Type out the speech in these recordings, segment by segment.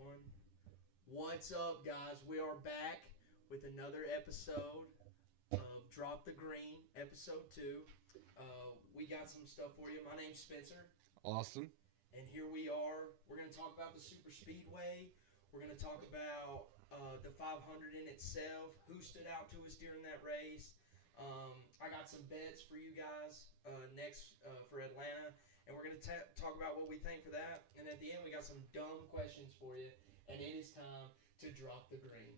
1. What's up, guys? We are back with another episode of Drop the Green, episode 2. We got some stuff for you. My name's Spencer, Awesome. and here we are. We're going to talk about the Super Speedway. We're going to talk about the 500 in itself, who stood out to us during that race. I got some bets for you guys next for Atlanta, and we're going to talk about what we think for that. And at the end, we got some dumb questions for you, and it is time to drop the green.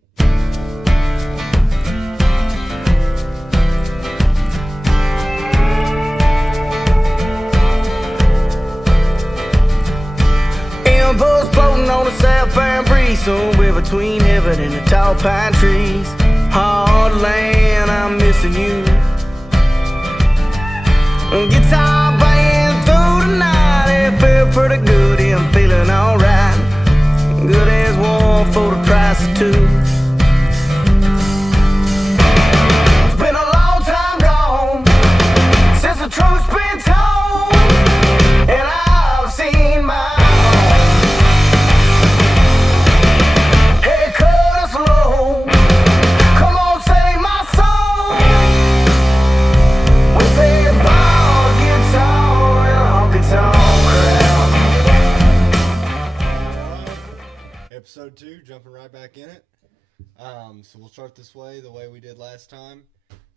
Impulse floating on a sapphire breeze, somewhere between heaven and the tall pine trees. Hard land, I'm missing you. Guitar playing through the night, it felt pretty good, yeah, I'm feeling alright. Good as one for the price of two. It's been a long time gone since the truth's been told, and I've seen my head cut us low. Come on, save my soul with a bar guitar and a honky tonk crowd. Episode 2, jumping right back in it. So we'll start this way, the way we did last time.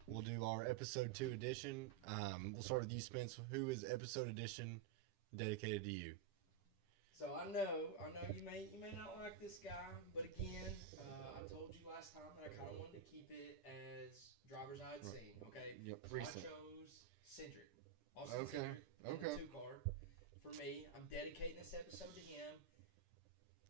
We'll do our episode 2 edition. We'll start with you, Spence. Who is episode edition dedicated to you? So I know you may not like this guy, but again, I told you last time that I kind of wanted to keep it as drivers I had seen. Okay. Yep, So recent. I chose Cindric. Austin Okay, Cindric in okay. the 2 car. For me, I'm dedicating this episode to him.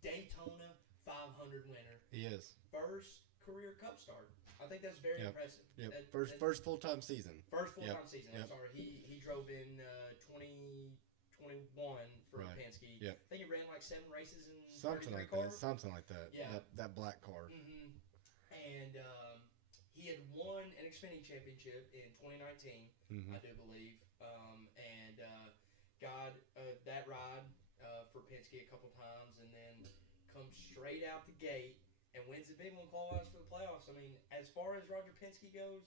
Daytona 500 winner, He is. first career Cup start. I think that's very Yep, impressive. Yep. That- First that- first full-time season. First full time Yep, season. yep. I'm sorry. He drove in 2021 for Right, Penske. yep. I think he ran like 7 races in Something 33 like cars. that. Something like that. Yeah. That black car. And he had won an Xfinity championship in 2019, Mm-hmm. I do believe, and got that ride for Penske a couple times, and then comes straight out the gate and wins the big one, qualifies for the playoffs. I mean, as far as Roger Penske goes,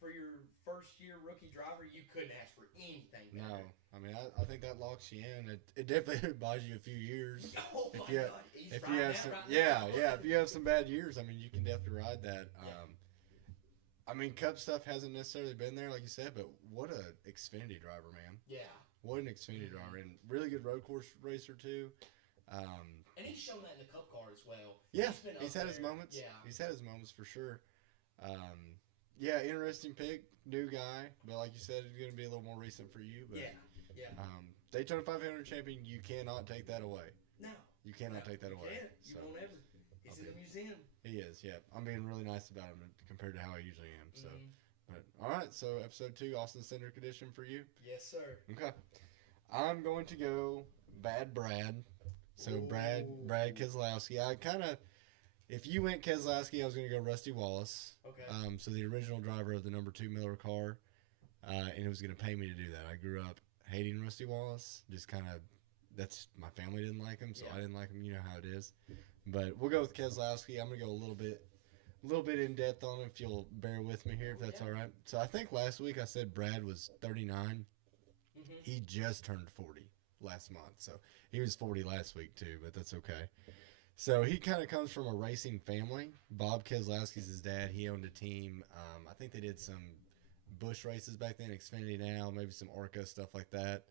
for your first year rookie driver, you couldn't ask for anything better. No, I mean I think that locks you in. It definitely buys you a few years. Oh If my you- God, he's If riding you have that some, right yeah, now. yeah. If you have some bad years, I mean, you can definitely ride that. Yeah. I mean, Cup stuff hasn't necessarily been there, like you said, but what a Xfinity driver, man! Yeah. What an Xfinity driver, and really good road course racer too. And he's shown that in the Cup car as well. Yeah, been he's up had his there. moments. Yeah. He's had his moments for sure. Yeah, interesting pick, new guy, but like you said, it's going to be a little more recent for you. But Yeah. Daytona 500 champion, you cannot take that away. No. You cannot take that You away. can't. You So, won't ever. He's in the museum. he is, yeah. I'm being really nice about him compared to how I usually am. So, Mhm. but all right. So episode 2, Austin Cindric edition for you. Yes, sir. Okay. I'm going to go Bad Brad. So Brad Keselowski. I kind of, if you went Keselowski, I was going to go Rusty Wallace. Okay. So the original driver of the number 2 Miller car, and it was going to pay me to do that. I grew up hating Rusty Wallace. Just kind of, that's my family didn't like him, so Yeah. I didn't like him. You know how it is. But we'll go with Keselowski. I'm going to go a little bit in depth on him if you'll bear with me here, if that's Yeah. all right. So I think last week I said Brad was 39. Mm-hmm. He just turned 40 last month, so he was 40 last week too, but that's okay. So he kind of comes from a racing family. Bob Keselowski's his dad. He owned a team. I think they did some Busch races back then, Xfinity now, maybe some Orca, stuff like that.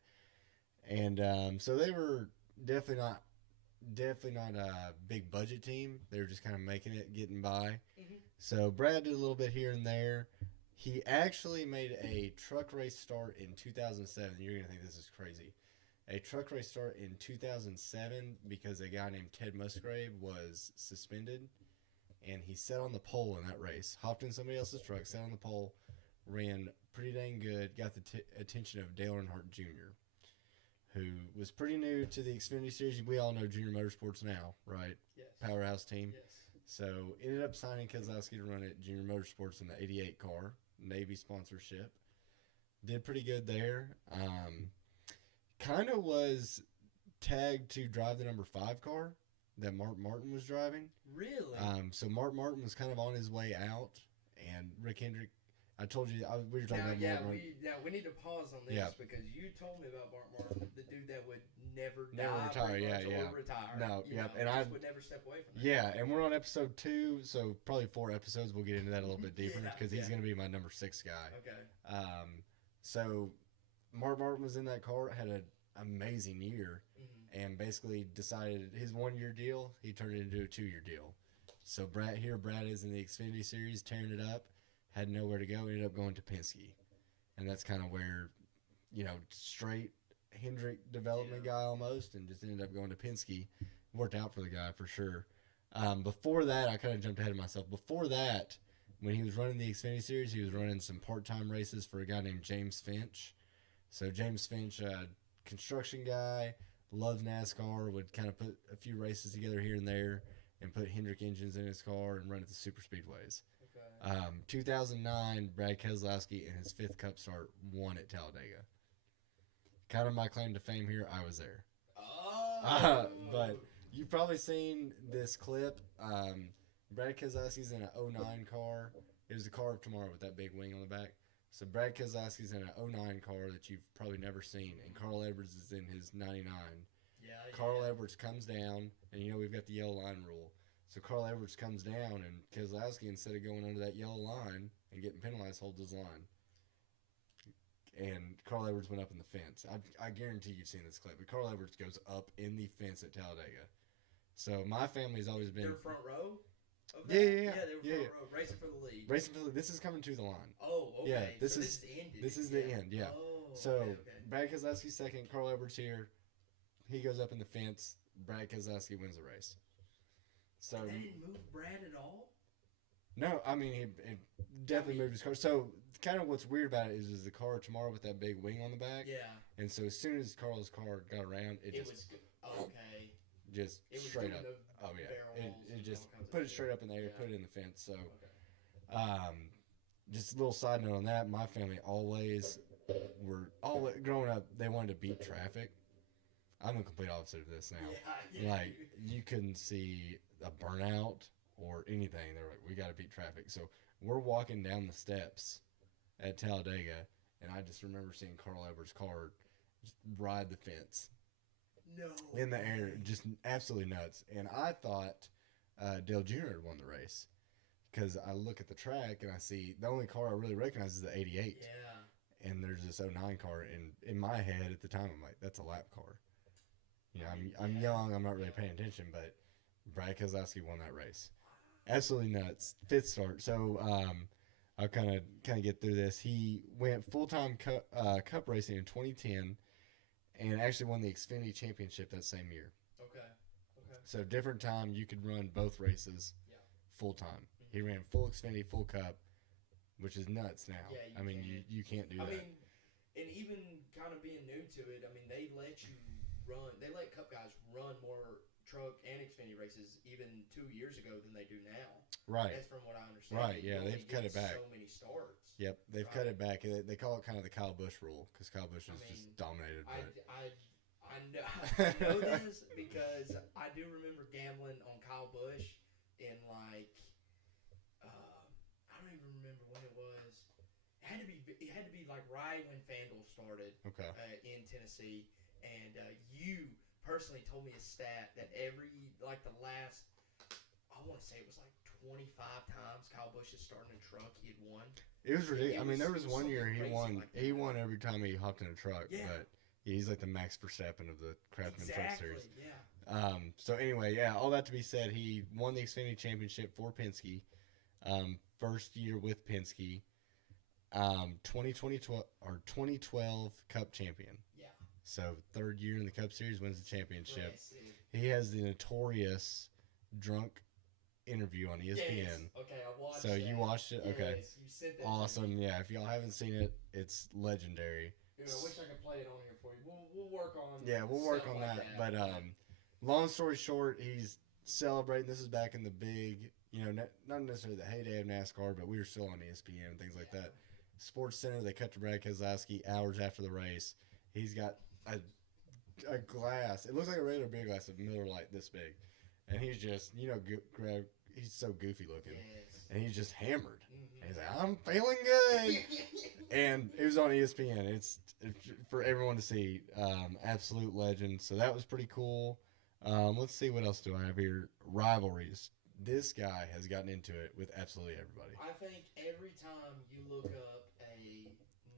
And so they were definitely not a big budget team. They were just kind of making it, getting by. Mhm. So Brad did a little bit here and there. He actually made a truck race start in 2007. You're going to think this is crazy. A truck race start in 2007 because a guy named Ted Musgrave was suspended, and he sat on the pole in that race. Hopped in somebody else's truck, sat on the pole, ran pretty dang good, got the attention of Dale Earnhardt Jr., who was pretty new to the Xfinity Series. We all know Junior Motorsports now, right? Yes. Powerhouse team. Yes. So ended up signing Keselowski to run at Junior Motorsports in the 88 car, Navy sponsorship. Did pretty good there. Kind of was tagged to drive the number 5 car that Mark Martin was driving. Really? So Mark Martin was kind of on his way out, and Rick Hendrick. I told you we were talking about Mark Martin. We need to pause on this Yeah. because you told me about Mark Martin, the dude that would never Retire, pretty much, yeah. or retire. No, you yep, know, and just I would never step away from that. Yeah, and we're on episode 2, so probably 4 episodes. We'll get into that a little bit deeper Yeah, because he's yeah. going to be my number 6 guy. Okay. So Mark Martin was in that car, had an amazing year, Mm-hmm. and basically decided his 1-year deal, he turned it into a 2-year deal. So Brad is in the Xfinity Series, tearing it up, had nowhere to go, ended up going to Penske. And that's kind of where, straight Hendrick development guy almost, and just ended up going to Penske. Worked out for the guy for sure. Before that, I kind of jumped ahead of myself. Before that, when he was running the Xfinity Series, he was running some part-time races for a guy named James Finch. So James Finch, construction guy, loves NASCAR, would kind of put a few races together here and there and put Hendrick engines in his car and run at the super speedways. Okay. 2009, Brad Keselowski in his 5th Cup start won at Talladega. Kind of my claim to fame here, I was there. Oh. But you've probably seen this clip. Brad Keselowski's in an 09 car. It was the car of tomorrow with that big wing on the back. So Brad Keselowski's in an 09 car that you've probably never seen, and Carl Edwards is in his 99. Yeah. Carl Edwards comes down, and we've got the yellow line rule. So Carl Edwards comes down, and Keselowski, instead of going under that yellow line and getting penalized, holds his line. And Carl Edwards went up in the fence. I guarantee you've seen this clip, but Carl Edwards goes up in the fence at Talladega. So my family's always been... They're front row? Of Yeah, that? yeah. Yeah, they were Yeah, front row, racing for the lead. Racing for this is coming to the line. Oh, okay. Yeah, this so is the end. This is the end, yeah. Oh, So okay. Brad Keselowski's second, Carl Edwards here. He goes up in the fence. Brad Keselowski wins the race. So They didn't move Brad at all? no, I mean he definitely moved his car. So kind of what's weird about it is the car tomorrow with that big wing on the back. Yeah. And so as soon as Carl's car got around, it It just was good. Okay. just It was straight doing up. the Oh yeah, barrel it rolls and just all kinds of put it shit. straight up in the air, Yeah. put it in the fence. So, Okay. just a little side note on that. My family always growing up. They wanted to beat traffic. I'm the complete opposite of this now. Yeah. Like you couldn't see a burnout or anything. They're like, we got to beat traffic. So we're walking down the steps at Talladega, and I just remember seeing Carl Edwards' car just ride the fence No. in the air, way. just absolutely nuts. And I thought Dale Jr. had won the race because I look at the track and I see the only car I really recognize is the 88. Yeah. And there's this 09 car, and in my head at the time, I'm like, that's a lap car. I'm young, I'm not really paying attention, but Brad Keselowski won that race. Absolutely nuts. 5th start. So I'll kind of get through this. He went full-time cup racing in 2010 and actually won the Xfinity Championship that same year. Okay. So different time, you could run both races full-time. He ran full Xfinity, full Cup, which is nuts now. Yeah, I mean, you can't do that. I mean, and even kind of being new to it, I mean, they let Cup guys run more truck and Xfinity races even 2 years ago than they do now. Right. That's from what I understand. Right, You yeah, only they've cut get it back. So many starts. Yep, they've cut it back. They call it kind of the Kyle Busch rule because Kyle Busch I is just mean, dominated. I But know this because I do remember gambling on Kyle Busch in like I don't even remember when it was. It had to be like right when FanDuel started okay, in Tennessee, and you personally told me a stat that the last I want to say it was like 25 times Kyle Busch is starting a truck he had won. it was ridiculous. I mean, there was it one was year something he crazy won. like that. He won every time he hopped in a truck. Yeah. But he's like the Max Verstappen of the Craftsman Truck Series. Yeah. So anyway, yeah, all that to be said, he won the Xfinity Championship for Penske. First year with Penske. 2012 Cup champion. Yeah. So 3rd year in the Cup Series, wins the championship. Impressive. He has the notorious drunk interview on ESPN. Yes. Okay, I watched. So that. you watched it? Okay. Yes, you sent that. Awesome. Yeah, if y'all haven't seen it, it's legendary. Dude, I wish I could play it on here for you. We'll work on. Yeah, we'll work stuff on like that. But long story short, he's celebrating. This is back in the big, not necessarily the heyday of NASCAR, but we were still on ESPN and things like that. Sports Center, they cut to Brad Keselowski hours after the race. He's got a glass. It looks like a regular beer glass of Miller Lite this big. and he's just he's so goofy looking, Yes. and he's just hammered. Mhm. And he's like, I'm feeling good, and it was on ESPN. It's for everyone to see. Absolute legend. So that was pretty cool. Let's see what else do I have here. Rivalries. This guy has gotten into it with absolutely everybody. I think every time you look up a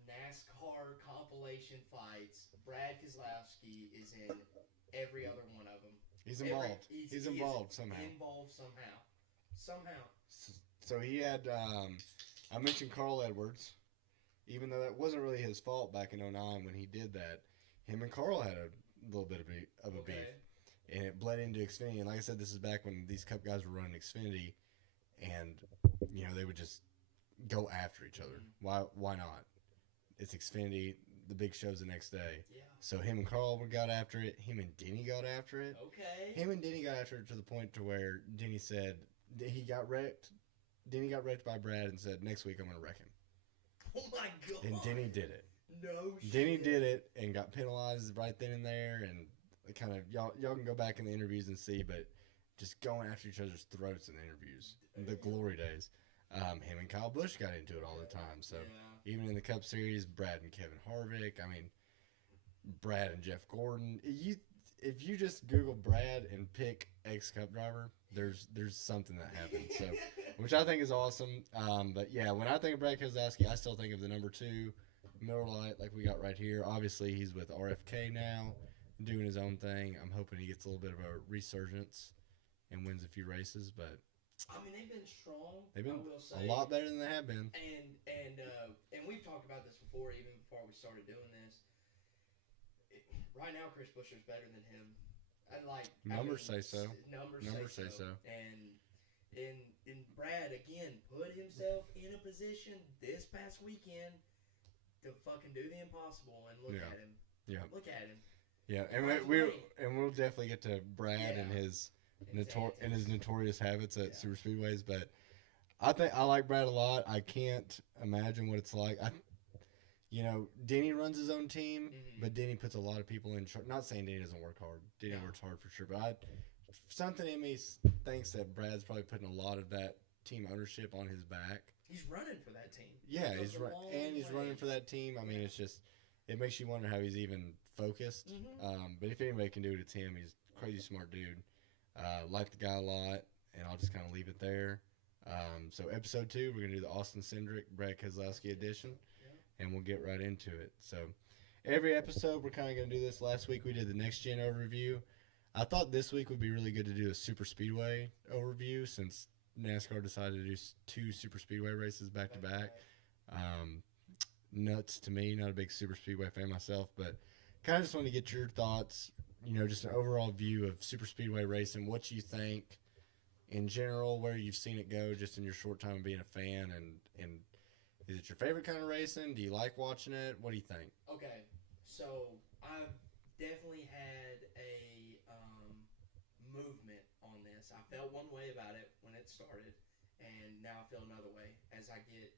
NASCAR compilation fights, Brad Keselowski is in every other one of them. He's involved. He's involved somehow. Involved somehow. Somehow. So he had, I mentioned Carl Edwards, even though that wasn't really his fault back in 2009 when he did that. Him and Carl had a little bit of a beef, and it bled into Xfinity. And like I said, this is back when these Cup guys were running Xfinity, and they would just go after each other. Why not? It's Xfinity. The big show's the next day. Yeah. So him and Carl got after it. Him and Denny got after it. Okay. Him and Denny got after it to the point to where Denny said he got wrecked. Denny got wrecked by Brad and said, next week I'm going to wreck him. Oh my God. And Denny did it. No shit. Denny did it and got penalized right then and there. And kind of, y'all can go back in the interviews and see, but just going after each other's throats in the interviews. The glory days. Him and Kyle Busch got into it all the time. So even in the Cup Series, Brad and Kevin Harvick. I mean, Brad and Jeff Gordon. If you just Google Brad and pick ex-Cup driver, there's something that happened. So, which I think is awesome. But yeah, when I think of Brad Keselowski, I still think of the number 2 Miller Lite like we got right here. Obviously, he's with RFK now, doing his own thing. I'm hoping he gets a little bit of a resurgence and wins a few races. But I mean, they've been strong. they've been I will say. a lot better than they have been. And we've talked about this before, even before we started doing this. Right now, Chris Buescher's better than him. Numbers say so. Numbers say so. And Brad again put himself in a position this past weekend to fucking do the impossible, and look at him. Yeah. Look at him. Yeah, and we'll definitely get to Brad and his notorious habits at super speedways, but I think I like Brad a lot. I can't imagine what it's like. Denny runs his own team, but Denny puts a lot of people in charge. Not saying Denny doesn't work hard. Denny works hard for sure, but something in me thinks that Brad's probably putting a lot of that team ownership on his back. He's running for that team. Yeah, he's running for that team. I mean, it's just it makes you wonder how he's even focused. But if anybody can do it, it's him. He's a crazy smart dude. Like the guy a lot, and I'll just kind of leave it there. So episode 2, we're gonna do the Austin Cindric Brad Keselowski edition, and we'll get right into it. So every episode we're kind of gonna do this. Last week we did the next gen overview. I thought this week would be really good to do a super speedway overview since NASCAR decided to do 2 super speedway races back to back. Nuts to me, not a big super speedway fan myself, but kind of just want to get your thoughts, just an overall view of super speedway racing, what you think in general, where you've seen it go just in your short time of being a fan, and is it your favorite kind of racing? Do you like watching it? What do you think? Okay, so I've definitely had a movement on this. I felt one way about it when it started, and now I feel another way as I get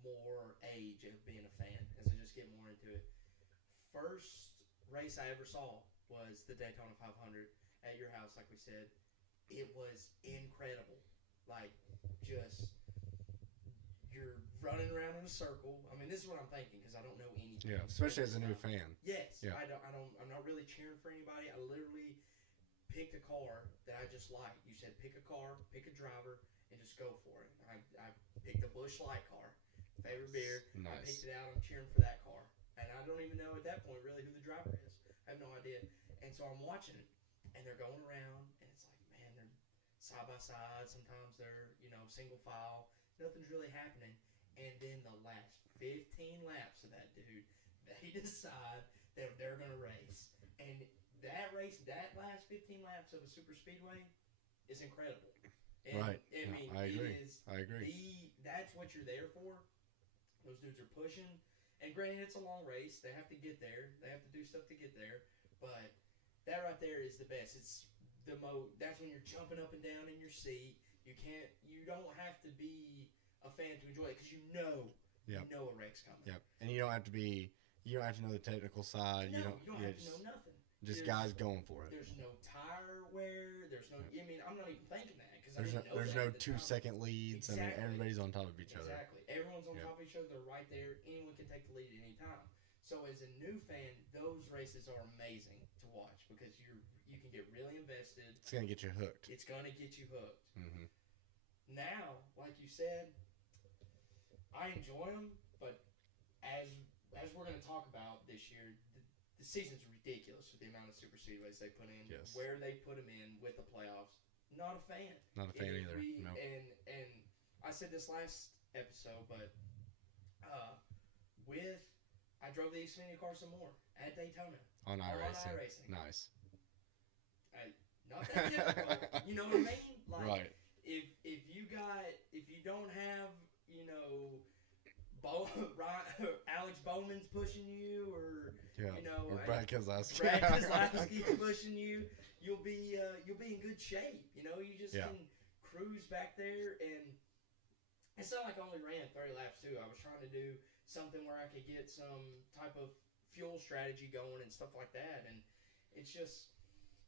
more age of being a fan, as I just get more into it. First race I ever saw was the Daytona 500 at your house, like we said. It was incredible. Like, just you're running around in a circle. I mean, this is what I'm thinking because I don't know anything. Yeah, especially as a new fan. Yes, yeah. I'm not really cheering for anybody. I literally picked a car that I just liked. You said pick a car, pick a driver, and just go for it. I picked a Busch Light car, favorite beer. Nice. I picked it out. I'm cheering for that car, and I don't even know at that point really who the driver is. I have no idea. And so I'm watching it, and they're going around, and it's like, man, they're side by side. Sometimes they're single file. Nothing's really happening. And then the last 15 laps of that dude, they decide that they're going to race. And that race, that last 15 laps of a super speedway is incredible. And right. I agree. I agree. That's what you're there for. Those dudes are pushing. And granted, it's a long race. They have to get there. They have to do stuff to get there. But that right there is the best. It's that's when you're jumping up and down in your seat. You don't have to be a fan to enjoy it because you know a wreck's coming. Yep. And you don't have to know the technical side. No, you don't have to know nothing. Just guys going for it. There's no tire wear. There's no. I mean, I'm not even thinking that because There's no 2-second leads. Exactly. I mean, everybody's on top of each other. Exactly. Everyone's on top of each other. They're right there. Anyone can take the lead at any time. So as a new fan, those races are amazing to watch because you can get really invested. It's gonna get you hooked. It's gonna get you hooked. Mm-hmm. Now, like you said, I enjoy them, but as we're gonna talk about this year, the season's ridiculous with the amount of super speedways they put in, Yes. where they put them in with the playoffs. Not a fan. Not a fan either. Nope. And I said this last episode, but I drove the Xfinity car some more at Daytona On iRacing. iRacing. Nice. Not that difficult. You know what I mean? Like, Right. If you don't have, Alex Bowman's pushing you, or Yeah. you know, Or Brad Keselowski. Brad Keselowski's pushing you, you'll be in good shape. You just can cruise back there, and it's not like I only ran 30 laps too. I was trying to do something where I could get some type of fuel strategy going and stuff like that, and it's just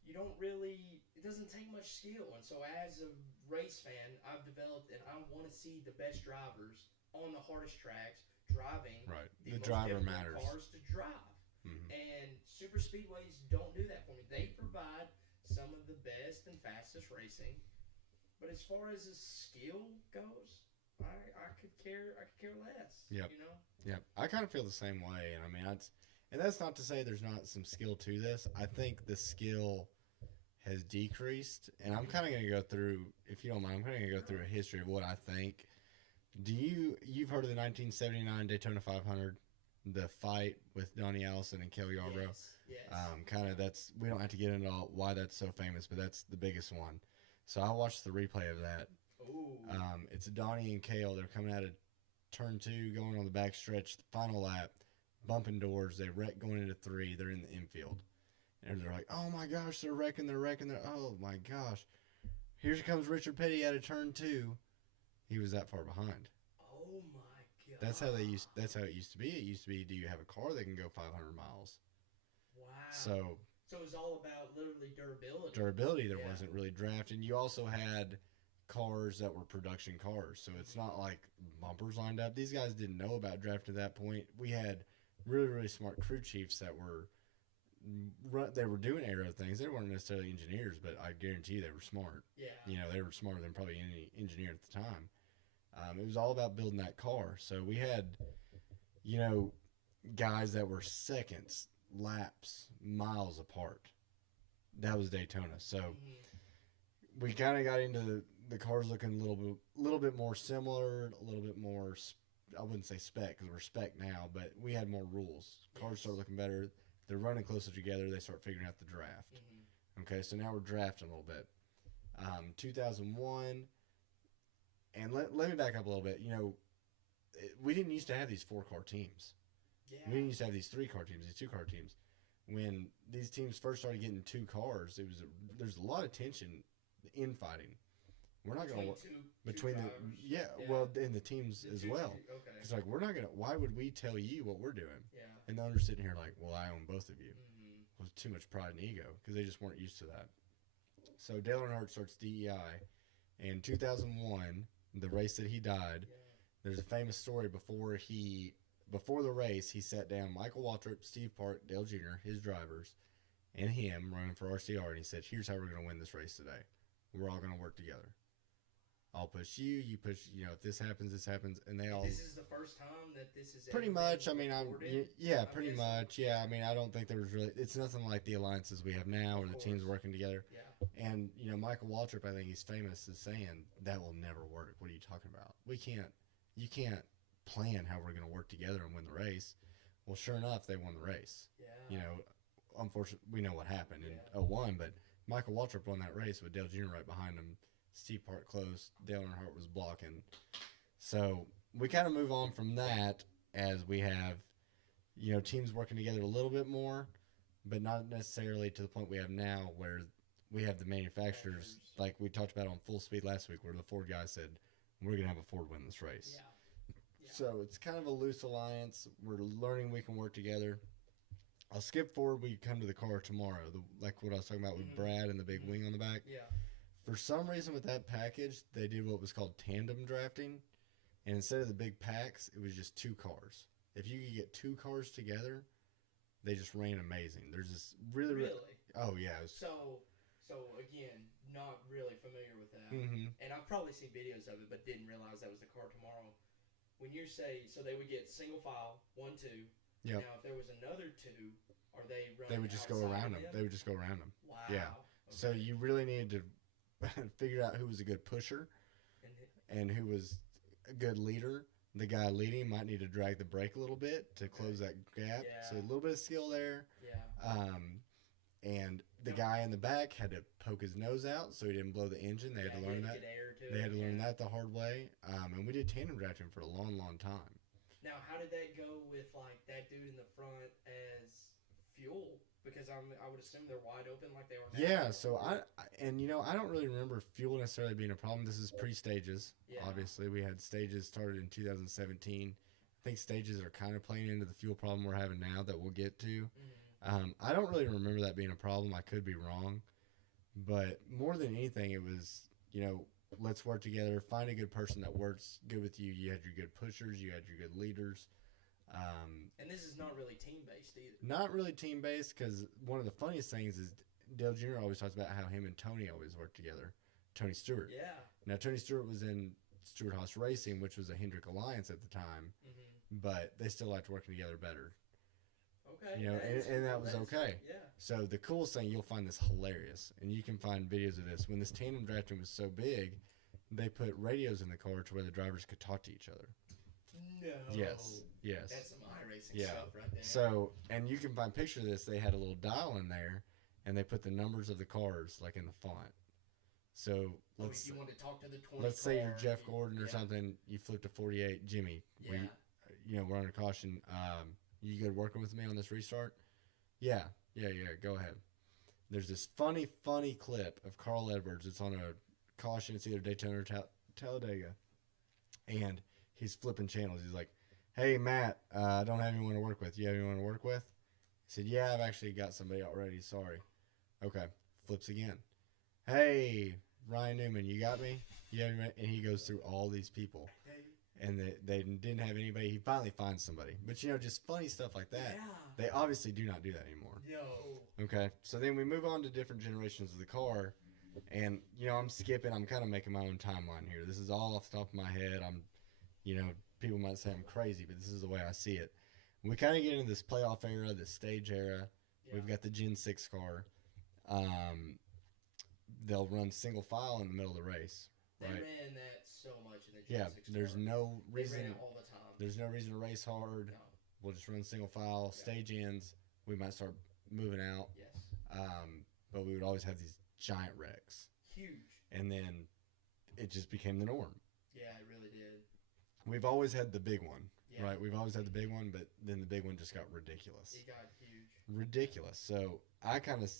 it doesn't take much skill. And so as a race fan, I've developed, and I want to see the best drivers on the hardest tracks driving Right. the most driver difficult matters. cars to drive. Mm-hmm. And super speedways don't do that for me. They provide some of the best and fastest racing, but as far as the skill goes, I could care less. Yep. Yeah, I kind of feel the same way, and I mean, and that's not to say there's not some skill to this. I think the skill has decreased, and I'm kind of going to go through, if you don't mind, I'm kind of going to go through a history of what I think. You've heard of the 1979 Daytona 500, the fight with Donnie Allison and Cale Yarborough? Yes. We don't have to get into why that's so famous, but that's the biggest one. So I watched the replay of that. Ooh. It's Donnie and Cale. They're coming out of turn 2, going on the back stretch, the final lap, bumping doors. They wreck going into 3. They're in the infield. And they're like, oh my gosh, they're wrecking. Oh my gosh. Here comes Richard Petty out of turn 2. He was that far behind. Oh my god. That's how it used to be. It used to be, do you have a car that can go 500 miles? Wow. So it was all about literally durability. There wasn't really draft. And you also had cars that were production cars. So it's not like bumpers lined up. These guys didn't know about draft at that point. We had really, really smart crew chiefs that were doing aero things. They weren't necessarily engineers, but I guarantee you they were smart. Yeah. They were smarter than probably any engineer at the time. It was all about building that car. So we had, guys that were seconds, laps, miles apart. That was Daytona. So we kind of got into the cars looking a little bit more similar, a little bit more, I wouldn't say spec because we're spec now, but we had more rules. Cars start looking better. They're running closer together. They start figuring out the draft. Okay, so now we're drafting a little bit. 2001, and let me back up a little bit. We didn't used to have these 4-car teams. Yeah. We didn't used to have these 3-car teams, these 2-car teams. When these teams first started getting 2 cars, there's a lot of tension, infighting. We're not going to between the well, and the teams as well. Okay. It's like we're not going to. Why would we tell you what we're doing? Yeah. And the owners sitting here like, well, I own both of you. Mm-hmm. With too much pride and ego because they just weren't used to that. So Dale Earnhardt starts DEI in 2001, the race that he died. Yeah. There's a famous story before the race, he sat down Michael Waltrip, Steve Park, Dale Jr., his drivers, and him running for RCR, and he said, here's how we're going to win this race today. We're all going to work together. I'll push you, you push, if this happens, and they all... This is the first time that this is pretty much, I mean, pretty guessing. much, yeah, I mean, I don't think there was really, it's nothing like the alliances we have now, or the teams working together. Yeah. And, Michael Waltrip, I think he's famous as saying, that will never work. What are you talking about? You can't plan how we're going to work together and win the race. Well, sure enough, they won the race. Yeah. Unfortunately, we know what happened in 2001, but Michael Waltrip won that race with Dale Jr. right behind him. Steve Park close. Dale Earnhardt was blocking. So we kind of move on from that as we have, teams working together a little bit more, but not necessarily to the point we have now where we have the manufacturers, like we talked about on Full Speed last week, where the Ford guy said, we're going to have a Ford win this race. Yeah. So it's kind of a loose alliance. We're learning we can work together. I'll skip forward. We come to the car tomorrow, like what I was talking about with Brad and the big wing on the back. Yeah. For some reason, with that package, they did what was called tandem drafting, and instead of the big packs, it was just 2 cars. If you could get 2 cars together, they just ran amazing. There's this really. Oh yeah. So again, not really familiar with that, Mm-hmm. and I've probably seen videos of it, but didn't realize that was the car tomorrow. When you say so, they would get single file 1, 2. Yep. Now, if there was another 2, are they running? They would just go around them. They would just go around them. Wow. Yeah. Okay. So you really needed to figure out who was a good pusher and who was a good leader. The guy leading might need to drag the brake a little bit to close that gap. Yeah. So a little bit of skill there. Yeah. And the guy in the back had to poke his nose out so he didn't blow the engine. They had to learn that. They had to learn that the hard way. And we did tandem drafting for a long, long time. Now, how did that go with like that dude in the front as fuel? Because I would assume they're wide open like they were. Yeah, so I don't really remember fuel necessarily being a problem. This is pre-stages. Yeah. Obviously, we had stages started in 2017. I think stages are kind of playing into the fuel problem we're having now that we'll get to. Mm-hmm. I don't really remember that being a problem. I could be wrong, but more than anything, it was let's work together. Find a good person that works good with you. You had your good pushers. You had your good leaders. And this is not really team-based either. Not really team-based, because one of the funniest things is Dale Jr. always talks about how him and Tony always work together. Tony Stewart. Yeah. Now, Tony Stewart was in Stewart Haas Racing, which was a Hendrick Alliance at the time, but they still liked working together better. Okay. And that was okay. Yeah. So the coolest thing, you'll find this hilarious, and you can find videos of this. When this tandem drafting was so big, they put radios in the car to where the drivers could talk to each other. No. Yes. That's some iRacing stuff right there. So, and you can find pictures of this. They had a little dial in there, and they put the numbers of the cars like in the font. So you want to talk to the 20 let's say you're Jeff car, Gordon or something. You flip to 48, Jimmy. Yeah. We're under caution. You good working with me on this restart? Yeah. Go ahead. There's this funny clip of Carl Edwards. It's on a caution. It's either Daytona or Talladega, and he's flipping channels. He's like, "Hey Matt, I don't have anyone to work with. You have anyone to work with?" He said, "Yeah, I've actually got somebody already. Sorry." Okay. Flips again. "Hey Ryan Newman, you got me?" Yeah, and he goes through all these people, and they didn't have anybody. He finally finds somebody, but just funny stuff like that. Yeah. They obviously do not do that anymore. No. Okay, so then we move on to different generations of the car, and I'm skipping. I'm kind of making my own timeline here. This is all off the top of my head. People might say I'm crazy, but this is the way I see it. We kind of get into this playoff era, this stage era. Yeah. We've got the Gen 6 car. They'll run single file in the middle of the race. They right? ran that so much in the Gen 6 there's car. no reason. They ran it all the time. There's no reason to race hard. No. We'll just run single file. Yeah. Stage ends. We might start moving out. Yes. But we would always have these giant wrecks. Huge. And then it just became the norm. Yeah, it really did. We've always had the big one, Yeah. right? We've always had the big one, but then the big one just got ridiculous. It got huge. Ridiculous. So I kind of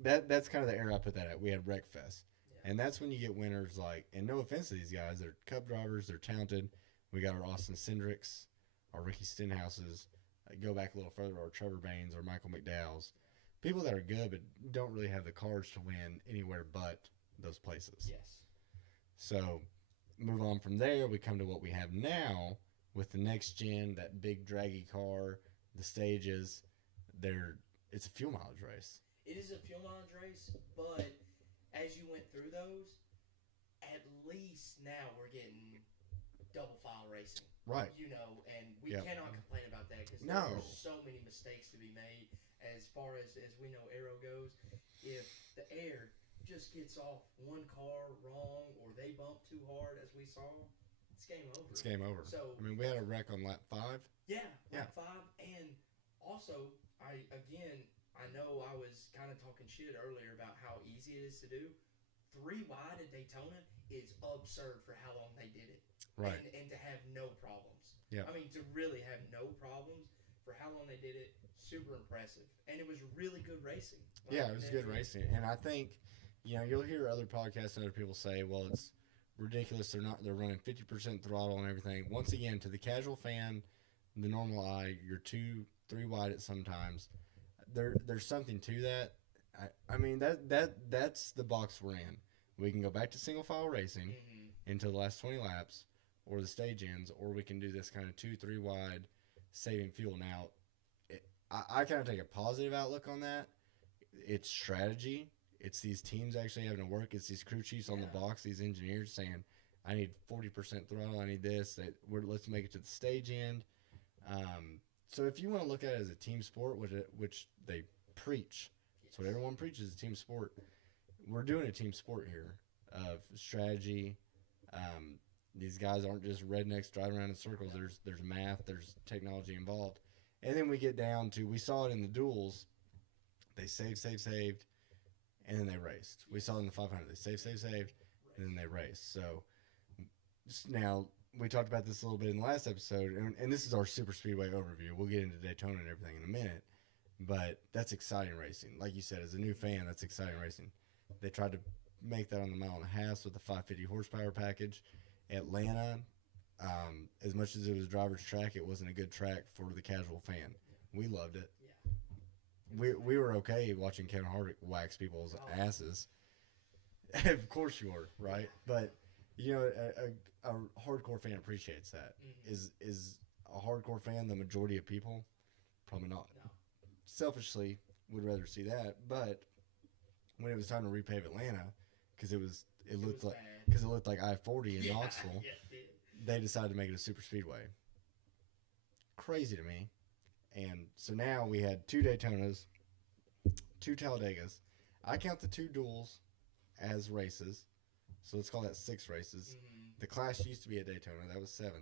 that's kind of the era I put that at. We had Wreckfest. Yeah. And that's when you get winners like, and no offense to these guys, they're Cup drivers, they're talented. We got our Austin Cindricks, our Ricky Stenhouses. Go back a little further, our Trevor Baines, or Michael McDowell's. People that are good but don't really have the cars to win anywhere but those places. Yes. So move on from there, we come to what we have now with the next gen, that big draggy car, the stages. It's a fuel mileage race. It is a fuel mileage race, but as you went through those, at least now we're getting double file racing. Right. And we cannot complain about that because there No. are so many mistakes to be made as far as we know aero goes. If the air just gets off one car wrong or they bump too hard, as we saw, it's game over. It's game over. So I mean, we had a wreck on lap 5. yeah, Yeah. lap 5, and also I know I was kind of talking shit earlier about how easy it is to do. 3 wide at Daytona is absurd for how long they did it. Right. And to have no problems. Yeah. I mean, to really have no problems for how long they did it, super impressive. And it was really good racing. Yeah, it was good racing. And I think, you'll hear other podcasts and other people say, well, it's ridiculous. They're running 50% throttle and everything. Once again, to the casual fan, the normal eye, you're 2-3 wide at sometimes. there's something to that. I mean that's the box we're in. We can go back to single file racing until the last 20 laps, or the stage ends, or we can do this kind of 2-3 wide, saving fuel. Now, I kind of take a positive outlook on that. It's strategy. It's these teams actually having to work. It's these crew chiefs on the box, these engineers saying, I need 40% throttle. I need this. Let's make it to the stage end. So if you want to look at it as a team sport, which they preach, that's what everyone preaches, a team sport. We're doing a team sport here of strategy. These guys aren't just rednecks driving around in circles. There's math, there's technology involved. And then we get down to, we saw it in the duels. They saved, and then they raced. We saw it in the 500. They saved, and then they raced. So now we talked about this a little bit in the last episode, and this is our super speedway overview. We'll get into Daytona and everything in a minute, but that's exciting racing. Like you said, as a new fan, that's exciting racing. They tried to make that on the mile and a half with the 550 horsepower package. Atlanta, as much as it was driver's track, it wasn't a good track for the casual fan. We loved it. Yeah. We were okay watching Kevin Harvick wax people's asses. Of course you were, right? But you know, a hardcore fan appreciates that. Is a hardcore fan the majority of people? Probably not. No. Selfishly, would rather see that. But when it was time to repave Atlanta, because it looked like I-40 in Knoxville, they decided to make it a super speedway. Crazy to me. And so now we had 2 Daytonas, 2 Talladegas. I count the 2 duels as races, so let's call that 6 races. The Clash used to be at Daytona. That was 7.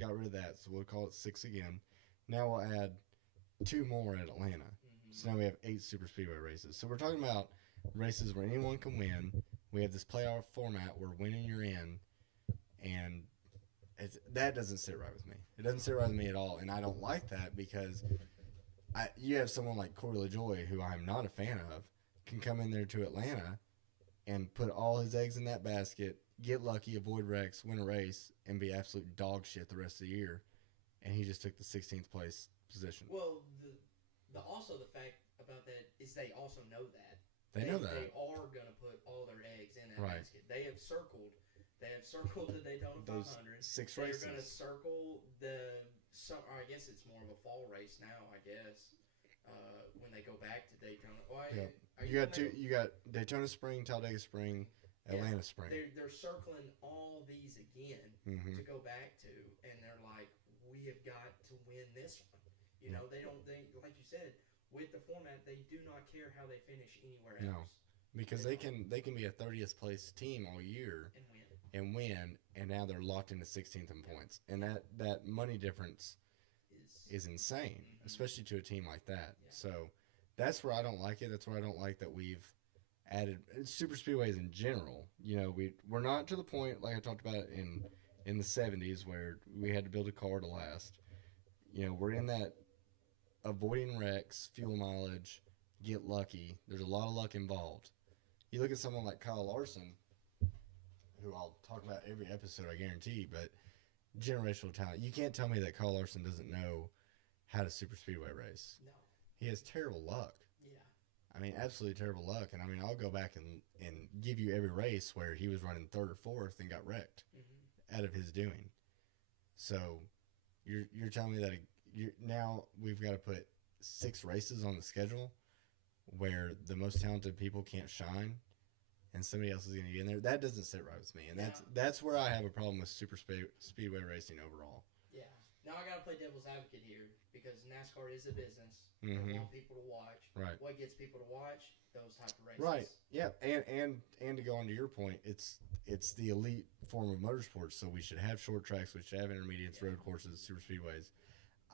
Got rid of that, so we'll call it 6 again. Now we'll add 2 more at Atlanta. So now we have 8 super speedway races. So we're talking about races where anyone can win. We have this playoff format where winning you're in, and that doesn't sit right with me. It doesn't sit right with me at all, and I don't like that because you have someone like Corey LaJoie, who I'm not a fan of, can come in there to Atlanta and put all his eggs in that basket, get lucky, avoid wrecks, win a race, and be absolute dog shit the rest of the year. And he just took the 16th place position. Well, also the fact about that is they also know that. They know that. They are going to put all their eggs in that Right. basket. They have circled the Daytona 500. Those 6 They're races. going to circle I guess it's more of a fall race now, I guess, when they go back to Daytona. Well, Yeah. You got Daytona Spring, Talladega Spring, Atlanta Spring. They're circling all these again to go back to, and they're like, we have got to win this one. You know, they like you said, with the format, they do not care how they finish anywhere else. Because they can be a 30th place team all year and win, and now they're locked into 16th in points. And that money difference is insane, especially to a team like that. Yeah. So that's where I don't like it. That's where I don't like that we've added super speedways in general. You know, we're not to the point like I talked about in the 70s where we had to build a car to last. You know, we're in that avoiding wrecks, fuel mileage, get lucky. There's a lot of luck involved. You look at someone like Kyle Larson, who I'll talk about every episode, I guarantee, but generational talent. You can't tell me that Kyle Larson doesn't know how to super speedway race. No. He has terrible luck. Yeah. I mean, absolutely terrible luck. And I mean, I'll go back and give you every race where he was running 3rd or 4th and got wrecked out of his doing. So you're telling me that now we've got to put 6 races on the schedule where the most talented people can't shine and somebody else is going to get in there. That doesn't sit right with me. And that's where I have a problem with super speedway racing overall. Yeah. Now I got to play devil's advocate here because NASCAR is a business. They want people to watch. Right. What gets people to watch? Those type of races. Right. Yeah. And to go on to your point, it's the elite form of motorsports, so we should have short tracks, we should have intermediates, road courses, super speedways.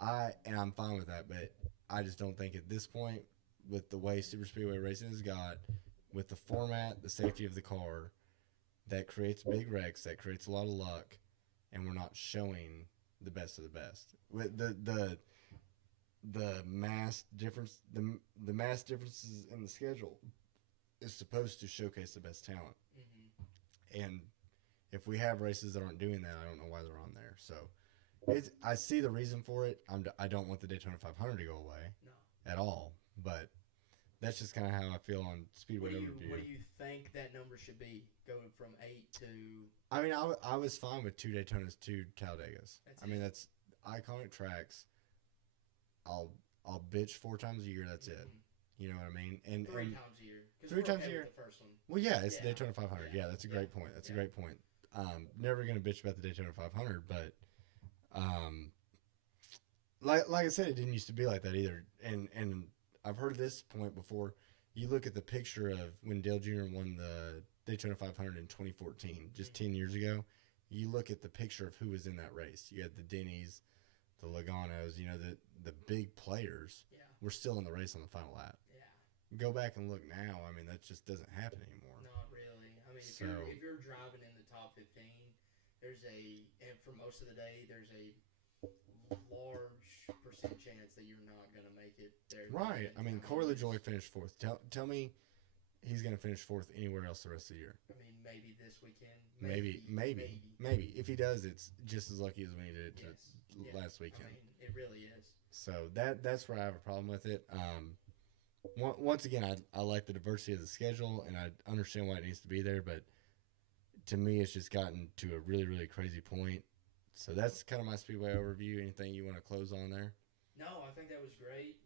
I'm fine with that, but I just don't think at this point, with the way super speedway racing has got, with the format, the safety of the car, that creates big wrecks, that creates a lot of luck, and we're not showing the best of the best. With the mass difference, the mass differences in the schedule is supposed to showcase the best talent. And if we have races that aren't doing that, I don't know why they're on there. So I see the reason for it. I don't want the Daytona 500 to go away. No. at all. But that's just kind of how I feel on Speedway What Overview. do you think that number should be? Going from 8 to I mean, I was fine with 2 Daytonas, 2 Talladegas. That's I mean, it. that's iconic tracks. I'll bitch 4 times a year. That's it. You know what I mean? And 3 and times a year. 'Cause 3 we're times a okay year. with the first one. well, yeah, it's the Yeah. Daytona 500. Yeah, that's a great point. That's a great point. Never gonna bitch about the Daytona 500, but like I said, it didn't used to be like that either. And I've heard this point before. You look at the picture of when Dale Jr. won the Daytona 500 in 2014, just 10 years ago. You look at the picture of who was in that race. You had the Denny's, the Logano's, you know, the big players Yeah. were still in the race on the final lap. Yeah. Go back and look now. I mean, that just doesn't happen anymore. Not really. I mean, So- if you're driving in the top 15, and for most of the day, there's a large percent chance that you're not going to make it there. Right. I mean, Corey LaJoy finished 4th. Tell me he's going to finish 4th anywhere else the rest of the year. I mean, maybe this weekend. Maybe. If he does, it's just as lucky as when he did it Yes. Yeah. last weekend. I mean, it really is. So that's where I have a problem with it. Once again, I like the diversity of the schedule, and I understand why it needs to be there, but to me, it's just gotten to a really, really crazy point. So that's kind of my Speedway overview. Anything you want to close on there? No, I think that was great.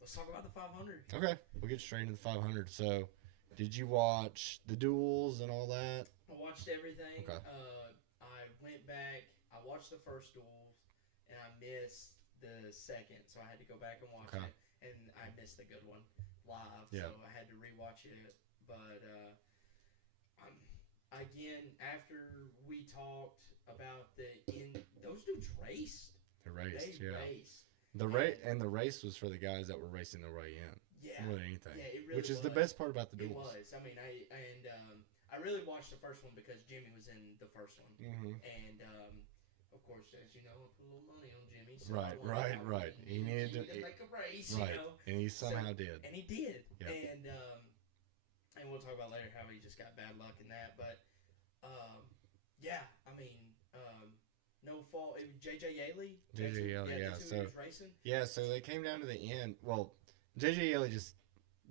Let's talk about the 500. Okay, we'll get straight into the 500. So, did you watch the duels and all that? I watched everything. Okay. I went back. I watched the first duel, and I missed the second, so I had to go back and watch Okay. it. And I missed the good one live, Yeah. so I had to rewatch it. But again, after we talked about those dudes raced. The race, They yeah. raced. The race was for the guys that were racing their way in Yeah. more than anything. Yeah, it really which is the was. best part about the It duels. was. I mean, I really watched the first one because Jimmy was in the first one, Mm-hmm. and of course, as you know, I put a little money on Jimmy. So I Right. wanted He needed Jimmy to- to make a race, Right, you know, and he somehow did. and he did. Yeah. And we'll talk about later how he just got bad luck in that, but yeah, I mean, no fault. It was JJ Yeley. JJ Yeley, yeah, That's who so- he was racing. Yeah, so they came down to the end. Well, JJ Yeley just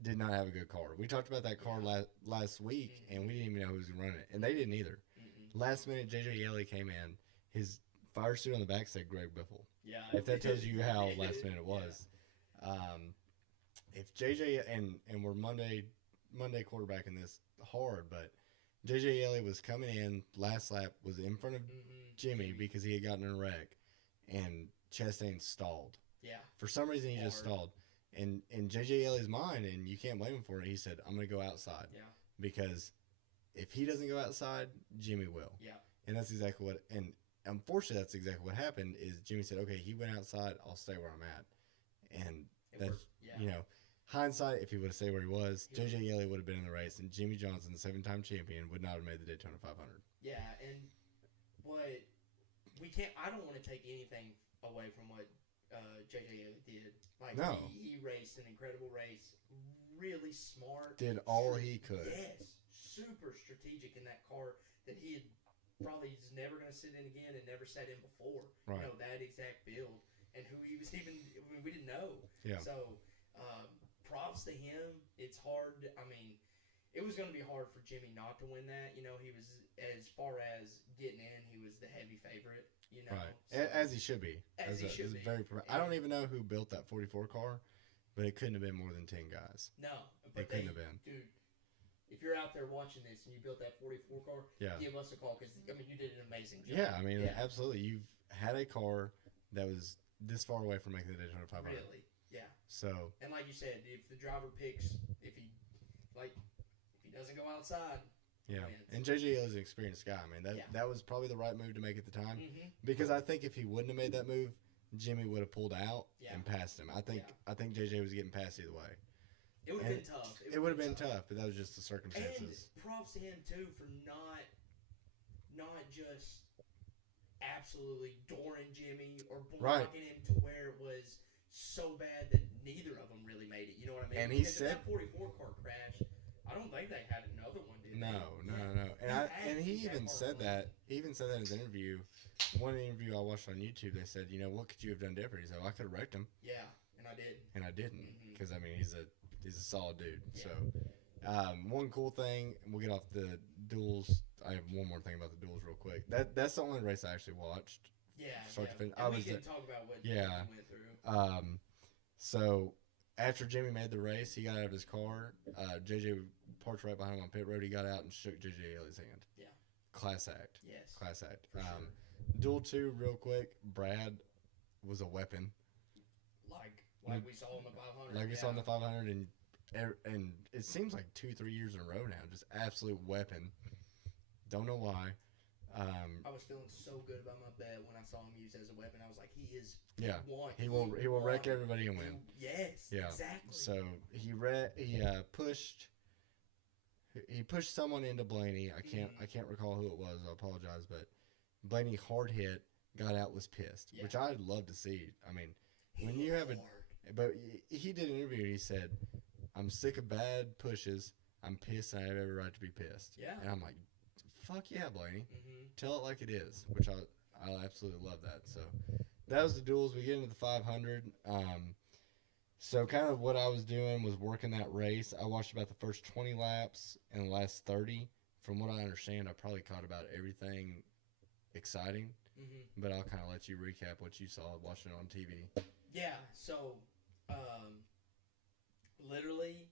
did not have a good car. We talked about that car last week, and we didn't even know who was going to run it, and they didn't either. Mm-mm. Last minute, JJ Yeley came in. His fire suit on the back said Greg Biffle. Yeah, If that tells you how last minute it was. If JJ and we're Monday quarterbacking this hard, but JJ Yeley was coming in last lap, was in front of Jimmy because he had gotten in a wreck, and Chastain stalled. Yeah, For some reason, he just Hard. stalled. And in JJ Yeley's mind, and you can't blame him for it, he said, "I'm going to go outside yeah, because if he doesn't go outside, Jimmy will." yeah. And that's exactly what. And unfortunately, that's exactly what happened. Is Jimmy said, "Okay, he went outside. I'll stay where I'm at." And It that's worked. Yeah. you know, hindsight. If he would have stayed where he was, He JJ Yeley would have been in the race, and Jimmy Johnson, the 7-time champion, would not have made the Daytona 500. Yeah, and what we can't. I don't want to take anything away from what JJ did. Like No. he raced an incredible race, really smart. Did all he could. Yes, super strategic in that car that he had probably is never going to sit in again and never sat in before. Right. You know, that exact build and who he was even. I mean, we didn't know. Yeah. So props to him. It's hard. I mean, it was going to be hard for Jimmy not to win that. You know, he was, as far as getting in, he was the heavy favorite. You know, Right, So- as he should be. As he should be. I don't even know who built that 44 car, but it couldn't have been more than 10 guys. no, It but couldn't have been. dude. If you're out there watching this and you built that 44 car, Yeah. give us a call because I mean you did an amazing job. Yeah, I mean, Yeah. absolutely. You've had a car that was this far away from making the Daytona 500. Really, yeah. So, And like you said, if the driver picks, if he doesn't go outside, yeah. wins. And JJ is an experienced guy. I mean, Yeah. that was probably the right move to make at the time. mm-hmm. Because I think if he wouldn't have made that move, Jimmy would have pulled out Yeah. and passed him. I think JJ was getting passed either way. It would have And been tough. It would have been tough, but that was just the circumstances. And props to him too for not just absolutely dooring Jimmy or blocking him to where it was so bad that neither of them really made it. You know what I mean? And he Because if said- that 44 car crashed, I don't think they had another one, did they? No. Yeah. And he That even part said was- that. He even said that in his interview. One interview I watched on YouTube, they said, "What could you have done different?" He said, "Well, I could have wrecked him." Yeah, and And I didn't. Mm-hmm. Because I mean he's a solid dude. Yeah. So one cool thing, and we'll get off the duels. I have one more thing about the duels real quick. That's the only race I actually watched. Yeah. Start to finish. And we can talk about what yeah. we went through. So after Jimmy made the race, he got out of his car. JJ parked right behind him on pit road. He got out and shook JJ Elliott's hand. Yeah. Class act. Yes. Class act. For sure. Duel 2, real quick. Brad was a weapon. Like we saw in the 500. Like we saw in the 500, and it seems like 2-3 years in a row now. Just absolute weapon. Don't know why. I was feeling so good about my bet when I saw him used as a weapon. I was like, he is. Yeah. He will wreck everybody and win. Yes. Yeah. Exactly. So he pushed someone into Blaney. I can't recall who it was. I apologize, but Blaney hard hit, got out, was pissed, which I'd love to see. I mean, when you have but he did an interview and he said, "I'm sick of bad pushes. I'm pissed and I have every right to be pissed." Yeah. And I'm like, "Fuck yeah, Blaney. Mm-hmm. Tell it like it is," which I absolutely love that. So that was the duels. We get into the 500. So kind of what I was doing was working that race. I watched about the first 20 laps and the last 30. From what I understand, I probably caught about everything exciting. Mm-hmm. But I'll kind of let you recap what you saw watching it on TV. Yeah. So, literally,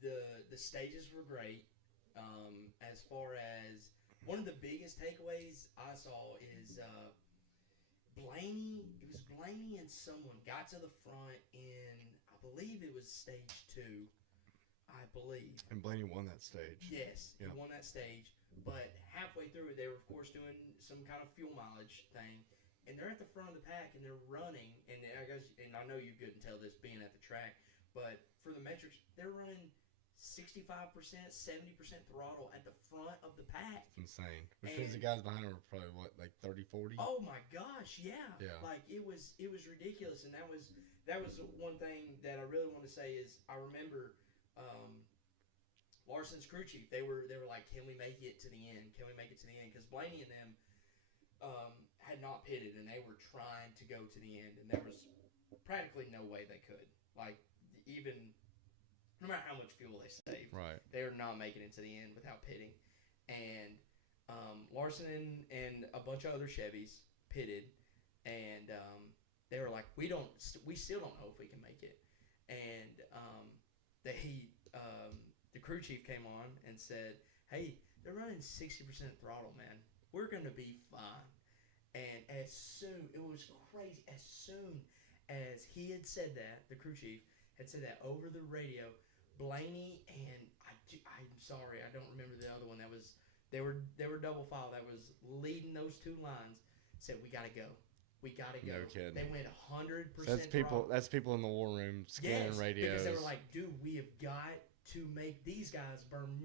the stages were great. As far as one of the biggest takeaways I saw is Blaney. It was Blaney and someone got to the front in, I believe it was stage 2. I believe. And Blaney won that stage. Yes, yeah. He won that stage. But halfway through, they were of course doing some kind of fuel mileage thing, and they're at the front of the pack and they're running. And I know you couldn't tell this being at the track, but for the metrics, they're running 65%, 70% throttle at the front of the pack. It's insane. Which means the guys behind them were probably, what, like 30, 40? Oh my gosh, yeah. Yeah. Like it was ridiculous, and that was one thing that I really want to say is I remember Larson's crew chief. They were like, "Can we make it to the end? Can we make it to the end?" Because Blaney and them had not pitted, and they were trying to go to the end, and there was practically no way they could. Like even. No matter how much fuel they saved, right, they are not making it to the end without pitting. And Larson and a bunch of other Chevys pitted, and they were like, we still don't know if we can make it. And the crew chief came on and said, "Hey, they're running 60% throttle, man. We're gonna be fine." And it was crazy. As soon as he had said that, the crew chief had said that over the radio. Blaney and I'm sorry, I don't remember the other one. They were double file. That was leading those two lines. Said we gotta go. We gotta go. No kidding. They went 100%. So that's people in the war room scanning radios. Because they were like, "Dude, we have got to make these guys burn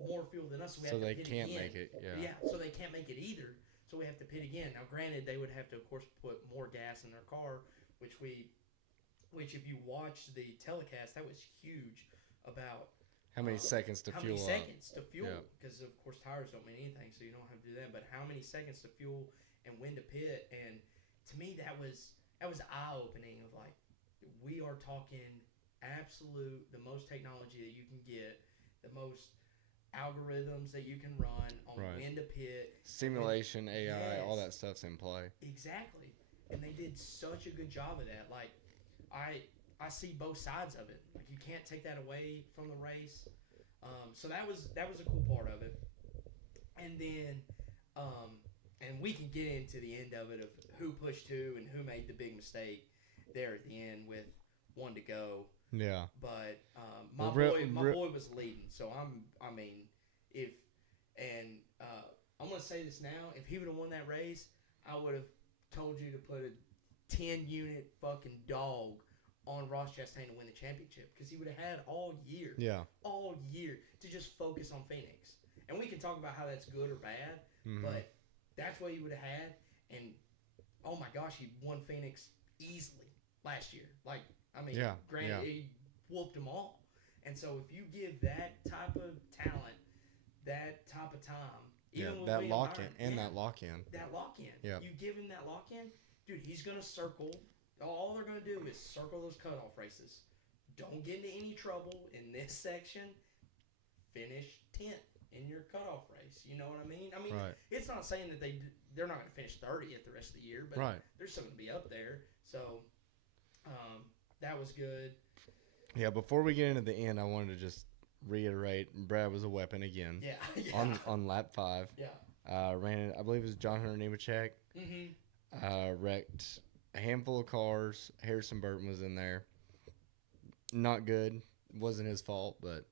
more fuel than us. So they can't make it. Yeah. So they can't make it either. So we have to pit again. Now, granted, they would have to, of course, put more gas in their car, which if you watch the telecast, that was huge. About how many seconds to fuel up. How many seconds to fuel, because of course tires don't mean anything, so you don't have to do that, but how many seconds to fuel and when to pit. And to me that was eye-opening of like, we are talking absolute, the most technology that you can get, the most algorithms that you can run on when to pit. Simulation, AI, all that stuff's in play. Exactly. And they did such a good job of that. Like, I see both sides of it. Like, you can't take that away from the race. So that was a cool part of it. And then, and we can get into the end of it of who pushed who and who made the big mistake there at the end with one to go. Yeah. But my boy was leading. So I'm gonna say this now. If he would have won that race, I would have told you to put a 10-unit fucking dog on Ross Chastain to win the championship, because he would have had all year to just focus on Phoenix. And we can talk about how that's good or bad, but that's what he would have had. And oh my gosh, he won Phoenix easily last year. Like, I mean, granted, he whooped them all. And so if you give that type of talent, that type of time, even with that lock in, that lock in, yeah, you give him that lock in, dude, he's gonna circle all they're gonna do is circle those cutoff races. Don't get into any trouble in this section. Finish 10th in your cutoff race. You know what I mean? I mean, Right. it's not saying that they're not gonna finish 30th the rest of the year, but Right. they're still gonna be up there. So that was good. Yeah, before we get into the end, I wanted to just reiterate Brad was a weapon again. Yeah. Yeah. On lap 5. Yeah. Ran, I believe it was John Hunter Nemechek. Mm-hmm. Wrecked a handful of cars. Harrison Burton was in there. Not good. Wasn't his fault, but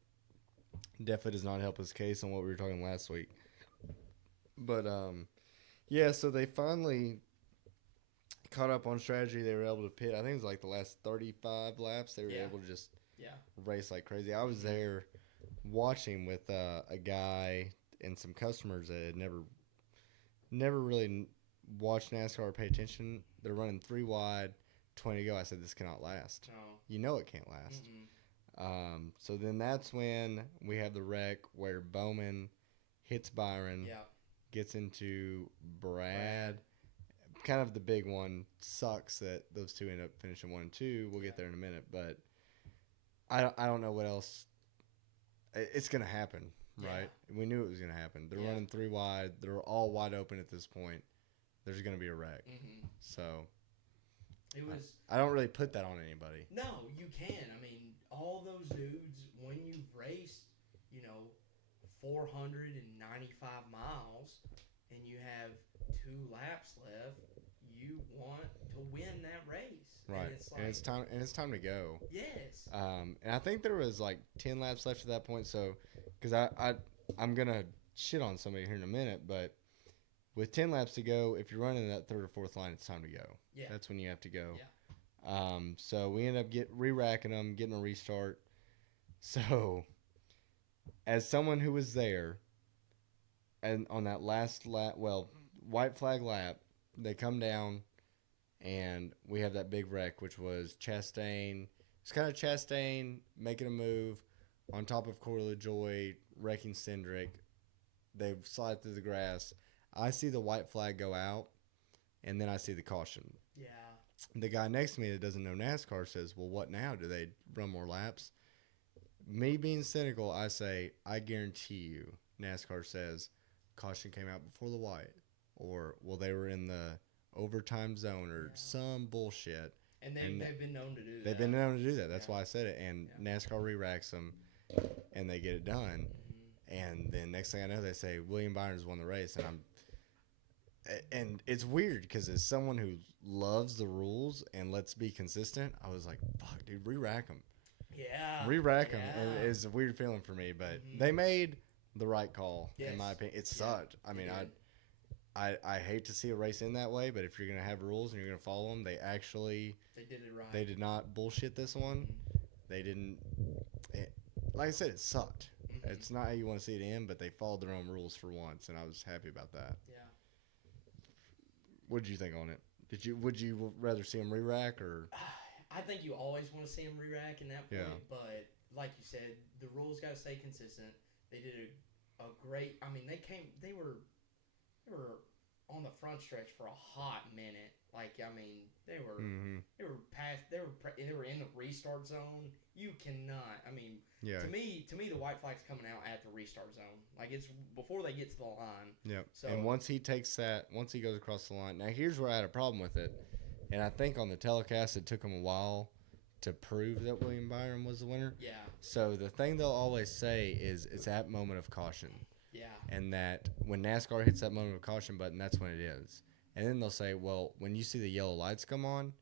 definitely does not help his case on what we were talking last week. But, yeah, so they finally caught up on strategy. They were able to pit. I think it was like the last 35 laps. They were able to just race like crazy. I was there watching with a guy and some customers that had never really watched NASCAR or pay attention. They're running 3 wide, 20 to go. I said, this cannot last. No. You know it can't last. Mm-hmm. So then that's when we have the wreck where Bowman hits Byron, gets into Brad. Kind of the big one. Sucks that those two end up finishing 1 and 2. We'll get there in a minute, but I don't know what else. It's going to happen, right? We knew it was going to happen. They're running 3 wide. They're all wide open at this point. There's going to be a wreck. Mm-hmm. So it was. I don't really put that on anybody. No, you can. I mean, all those dudes, when you've raced, 495 miles and you have 2 laps left, you want to win that race. Right. And it's like, it's time to go. Yes. And I think there was like 10 laps left at that point. So, because I'm gonna shit on somebody here in a minute, but with 10 laps to go, if you're running that 3rd or 4th line, it's time to go. Yeah. That's when you have to go. Yeah. So we end up re-racking them, getting a restart. So, as someone who was there, and on that last lap, white flag lap, they come down, and we have that big wreck, which was Chastain. It's kind of Chastain making a move on top of Corey LaJoie, wrecking Cindric. They slide through the grass. I see the white flag go out, and then I see the caution. Yeah. The guy next to me that doesn't know NASCAR says, well, what now? Do they run more laps? Me being cynical, I say, I guarantee you, NASCAR says, caution came out before the white. Or, well, they were in the overtime zone or some bullshit. And they've been known to do that. They've been known to do that. That's why I said it. And NASCAR re-racks them, and they get it done. Mm-hmm. And then next thing I know, they say, William Byron's won the race. And it's weird because as someone who loves the rules and let's be consistent, I was like, fuck, dude, re-rack them. Yeah. Re-rack them. And it's a weird feeling for me. But they made the right call, in my opinion. It sucked. I mean, I hate to see a race in that way, but if you're going to have rules and you're going to follow them, they did it right. They did not bullshit this one. Mm-hmm. They didn't. Like I said, it sucked. Mm-hmm. It's not how you want to see it end, but they followed their own rules for once, and I was happy about that. Yeah. What did you think on it? Would you rather see them re-rack or? I think you always want to see them re-rack in that point, but like you said, the rules got to stay consistent. They did a great. I mean, they were on the front stretch for a hot minute. Like, I mean, they were in the restart zone. You cannot. I mean, to me, the white flag's coming out at the restart zone. Like, it's before they get to the line. Yep. So, and once he goes across the line. Now, here's where I had a problem with it, and I think on the telecast it took him a while to prove that William Byron was the winner. Yeah. So the thing they'll always say is it's at moment of caution. Yeah. And that when NASCAR hits that moment of caution button, that's when it is. And then they'll say, well, when you see the yellow lights come on,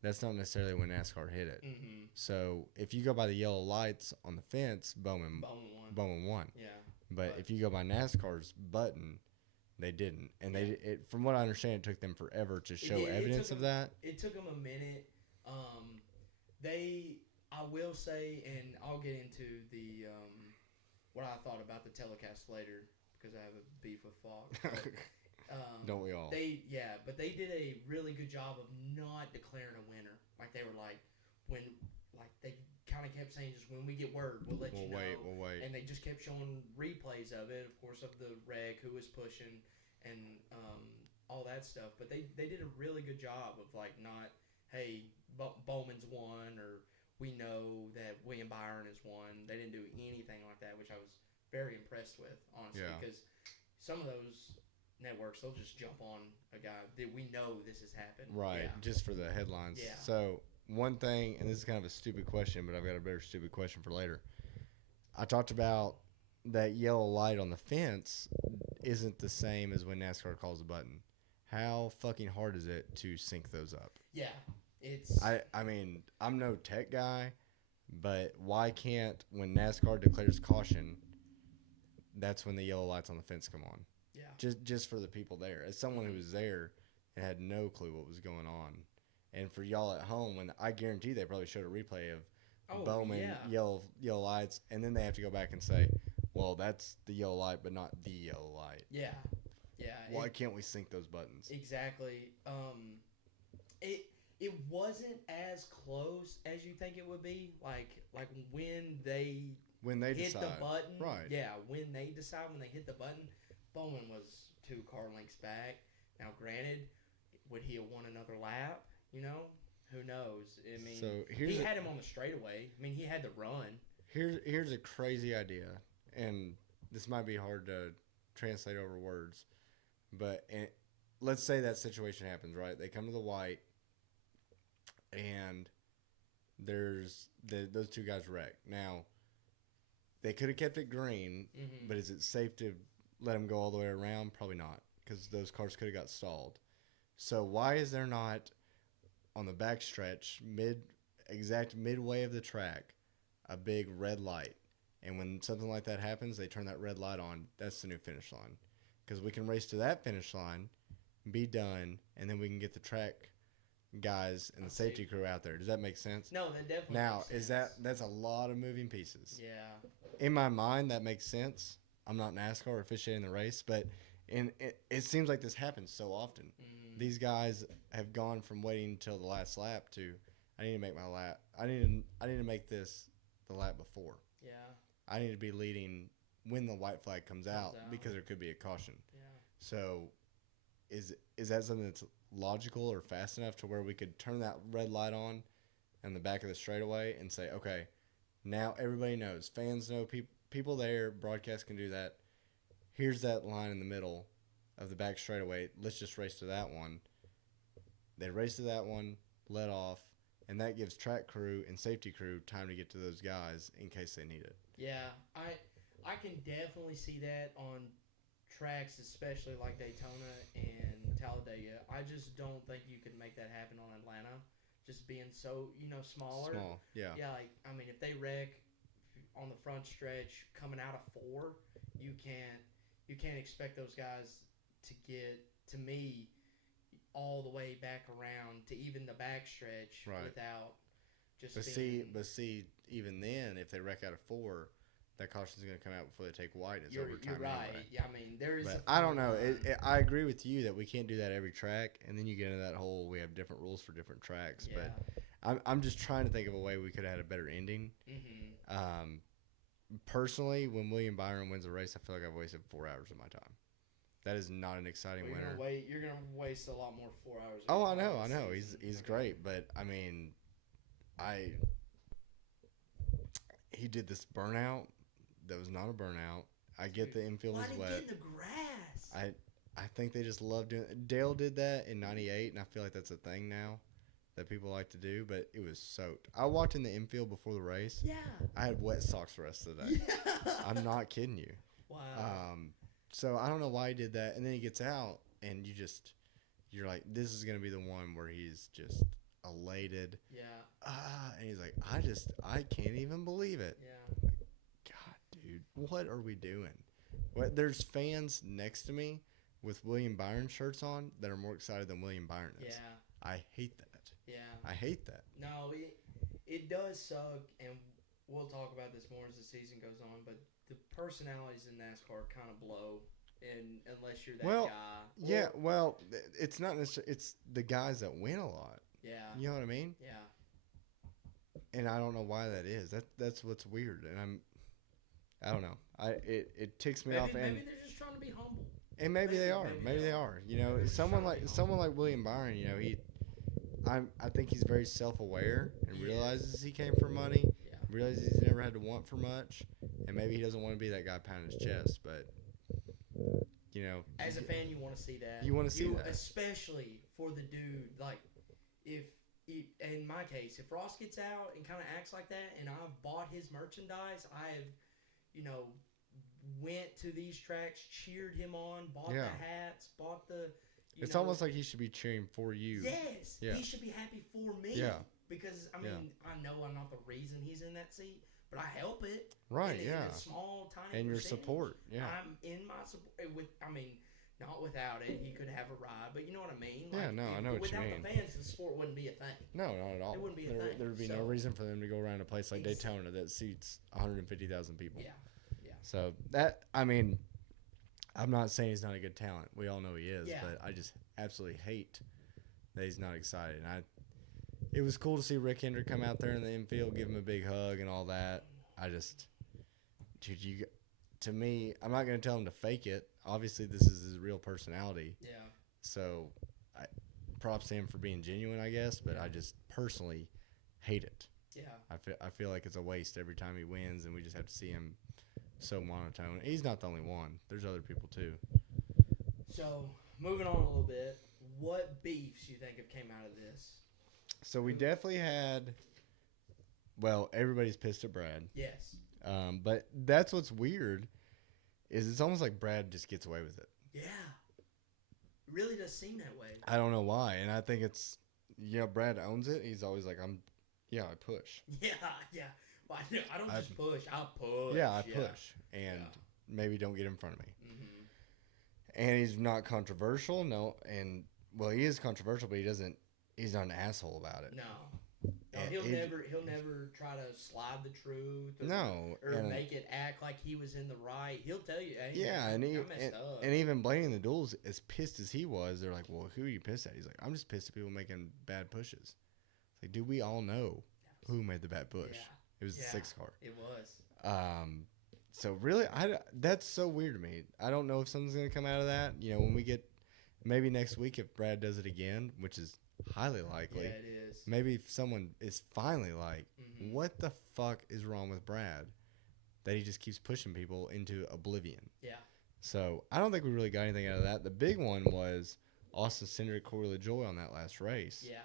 that's not necessarily when NASCAR hit it. Mm-hmm. So if you go by the yellow lights on the fence, Bowman won. Yeah. But if you go by NASCAR's button, they didn't. And from what I understand, it took them forever to show evidence of that. It took them a minute. I will say, and I'll get into the what I thought about the telecast later because I have a beef with Fox. But, don't we all? But they did a really good job of not declaring a winner. Like they were they kind of kept saying, just when we get word, we'll let you know. We'll wait. And they just kept showing replays of it, of course, of the wreck, who was pushing, and all that stuff. But they did a really good job of like not hey, Bowman's won, or we know that William Byron has won. They didn't do anything like that, which I was very impressed with, honestly, Yeah. because some of those networks, they'll just jump on a guy that we know this has happened. Right, Yeah. just for the headlines. Yeah. So one thing, and this is kind of a stupid question, but I've got a better stupid question for later. I talked about that yellow light on the fence isn't the same as when NASCAR calls a button. How fucking hard is it to sync those up? Yeah. It's I mean, I'm no tech guy, but why can't, when NASCAR declares caution, that's when the yellow lights on the fence come on? yeah. Just for the people there. As someone who was there and had no clue what was going on. And for y'all at home, when I guarantee they probably showed a replay of Oh, Bowman yeah. yellow lights, and then they have to go back and say, well, that's the yellow light, but not the yellow light. Yeah. Yeah. Why can't we sync those buttons? Exactly. It wasn't as close as you think it would be. Like when they When they hit decide. the button. Right. Yeah, when they decide, when they hit the button, Bowman was 2 car lengths back. Now, granted, would he have won another lap? You know, who knows? I mean, So he had him on the straightaway. I mean, he had the run. Here's a crazy idea, and this might be hard to translate over words, but let's say that situation happens, right? They come to the white, and there's those 2 guys wreck. Now, they could have kept it green, Mm-hmm. but is it safe to let them go all the way around? Probably not, because those cars could have got stalled. So why is there not on the backstretch, exact midway of the track, a big red light? And when something like that happens, they turn that red light on. That's the new finish line, because we can race to that finish line, be done, and then we can get the track guys and the safety crew out there. Does that make sense? No, that definitely Now, makes is sense. that's a lot of moving pieces. Yeah. In my mind, that makes sense. I'm not NASCAR or officiating the race, but it seems like this happens so often. Mm. These guys have gone from waiting until the last lap to, I need to make my lap. I need to make this the lap before. Yeah. I need to be leading when the white flag comes out out. because there could be a caution. Yeah. So, is that something that's logical or fast enough to where we could turn that red light on in the back of the straightaway and say, okay, now everybody knows, fans know, people there, broadcast can do that. Here's that line in the middle of the back straightaway. Let's just race to that one. They race to that one, let off, and that gives track crew and safety crew time to get to those guys in case they need it. Yeah, I can definitely see that on tracks, especially like Daytona and Talladega. I just don't think you could make that happen on Atlanta, just being so smaller. Small, yeah. Yeah, like I mean, if they wreck on the front stretch coming out of 4, you can't expect those guys to get, to me, all the way back around to even the back stretch Right. without just. But see, even then, if they wreck out of 4, that caution's going to come out before they take white. It's overtime You're right. anyway. Yeah, I mean, there is. But a I don't know. fine line. I agree with you that we can't do that every track, and then you get into that whole we have different rules for different tracks. Yeah. But I'm just trying to think of a way we could have had a better ending. Mm-hmm. Personally, when William Byron wins a race, I feel like I've wasted 4 hours of my time. That is not an exciting Well, winner. you're gonna waste a lot more 4 hours. Oh, I of know. the He's season. great, but I mean, he did this burnout that was not a burnout. I get the infield Why was didn't wet. get in the grass? I think they just love doing it. Dale did that in '98, and I feel like that's a thing now that people like to do. But it was soaked. I walked in the infield before the race. Yeah. I had wet socks the rest of the day. Yeah. I'm not kidding you. Wow. So I don't know why he did that. And then he gets out, and you're like, this is gonna be the one where he's just elated. Yeah. And he's like, I can't even believe it. Yeah. God, dude, what are we doing? What? There's fans next to me with William Byron shirts on that are more excited than William Byron is. Yeah. I hate that. Yeah. I hate that. No, it does suck, and we'll talk about this more as the season goes on. But the personalities in NASCAR kind of blow, and unless you're that guy. Yeah. Well, it's not necessarily. It's the guys that win a lot. Yeah. You know what I mean? Yeah. And I don't know why that is. That's what's weird. And I don't know. It ticks me off. And Maybe they're just trying to be humble. maybe they are. maybe Maybe they they are. are. You know, Maybe they're someone trying to be like William Byron. You know, I think he's very self-aware and He realizes he came for money. Yeah. Realizes he's never had to want for much, and maybe he doesn't want to be that guy pounding his chest. But you know, As a fan, you want to see that. You wanna see that. Especially for the dude. Like, if in my case, if Ross gets out and kind of acts like that, and I've bought his merchandise, I have, went to these tracks, cheered him on, bought Yeah. the hats, bought the. it's almost like he should be cheering for you. Yes, Yeah. he should be happy for me. Yeah. Because I mean, I know I'm not the reason he's in that seat, but I help it. Right. In Yeah. a small, tiny. And your percentage. support. Yeah. I'm in my support not without it, he could have a ride, but you know what I mean. Yeah, no, I know what you mean. Without the fans, the sport wouldn't be a thing. No, not at all. It wouldn't be a there, thing, There would be no so- reason for them to go around a place like Ex- Daytona that seats 150,000 people. Yeah. So that, I mean, I'm not saying he's not a good talent. We all know he is, Yeah. but I just absolutely hate that he's not excited. It was cool to see Rick Hendrick come out there in the infield, give him a big hug and all that. Dude, to me, I'm not going to tell him to fake it. Obviously, this is his real personality. Yeah. So, props to him for being genuine, I guess. But I just personally hate it. Yeah. I feel like it's a waste every time he wins, and we just have to see him so monotone. He's not the only one. There's other people too. So moving on a little bit, what beefs you think have came out of this? So we definitely had. Well, everybody's pissed at Brad. Yes. But that's what's weird, is it's almost like Brad just gets away with it. Yeah. It really does seem that way. I don't know why, and I think it's Brad owns it. He's always like, I push. Yeah. Well, I don't just push. I push. Yeah, I push, and maybe don't get in front of me. Mm-hmm. And he's not controversial, no, and well, he is controversial, but he's not an asshole about it. No. And He'll never try to slide the truth. Or make it act like he was in the right. He'll tell you, hey, yeah, I messed up. and even blaming the duels, as pissed as he was, they're like, well, who are you pissed at? He's like, I'm just pissed at people making bad pushes. It's like, dude, we all know who made the bad push. Yeah. It was the 6 car. It was. So really, that's so weird to me. I don't know if something's gonna come out of that. When we get maybe next week, if Brad does it again, which is highly likely. Yeah, it is. Maybe if someone is finally like, Mhm. what the fuck is wrong with Brad, that he just keeps pushing people into oblivion. Yeah. So I don't think we really got anything out of that. The big one was Austin Cindric, Corey LaJoy on that last race. Yeah.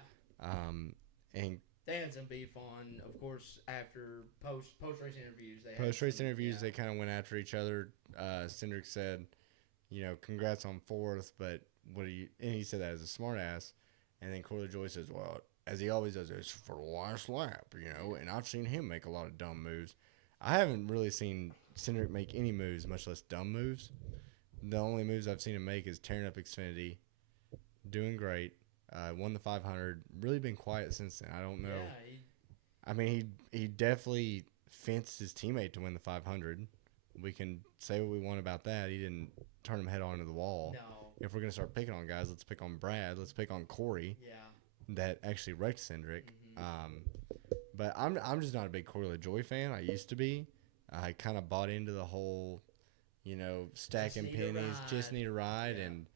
And They had some beef on, of course, after post race interviews. they kind of went after each other. Cindric said, congrats on 4th, but what do you? And he said that as a smart ass. And then Corey LaJoy says, well, as he always does, it's for the last lap, And I've seen him make a lot of dumb moves. I haven't really seen Cindric make any moves, much less dumb moves. The only moves I've seen him make is tearing up Xfinity, doing great. Won the 500. Really been quiet since then. I don't know. Yeah, he definitely fenced his teammate to win the 500. We can say what we want about that. He didn't turn him head on to the wall. no. If we're gonna start picking on guys, let's pick on Brad. Let's pick on Corey. Yeah. That actually wrecked Cindric. Mhm. But I'm just not a big Corey LaJoy fan. I used to be. I kind of bought into the whole, stacking Just need a pennies, just ride. need a ride, Yeah. and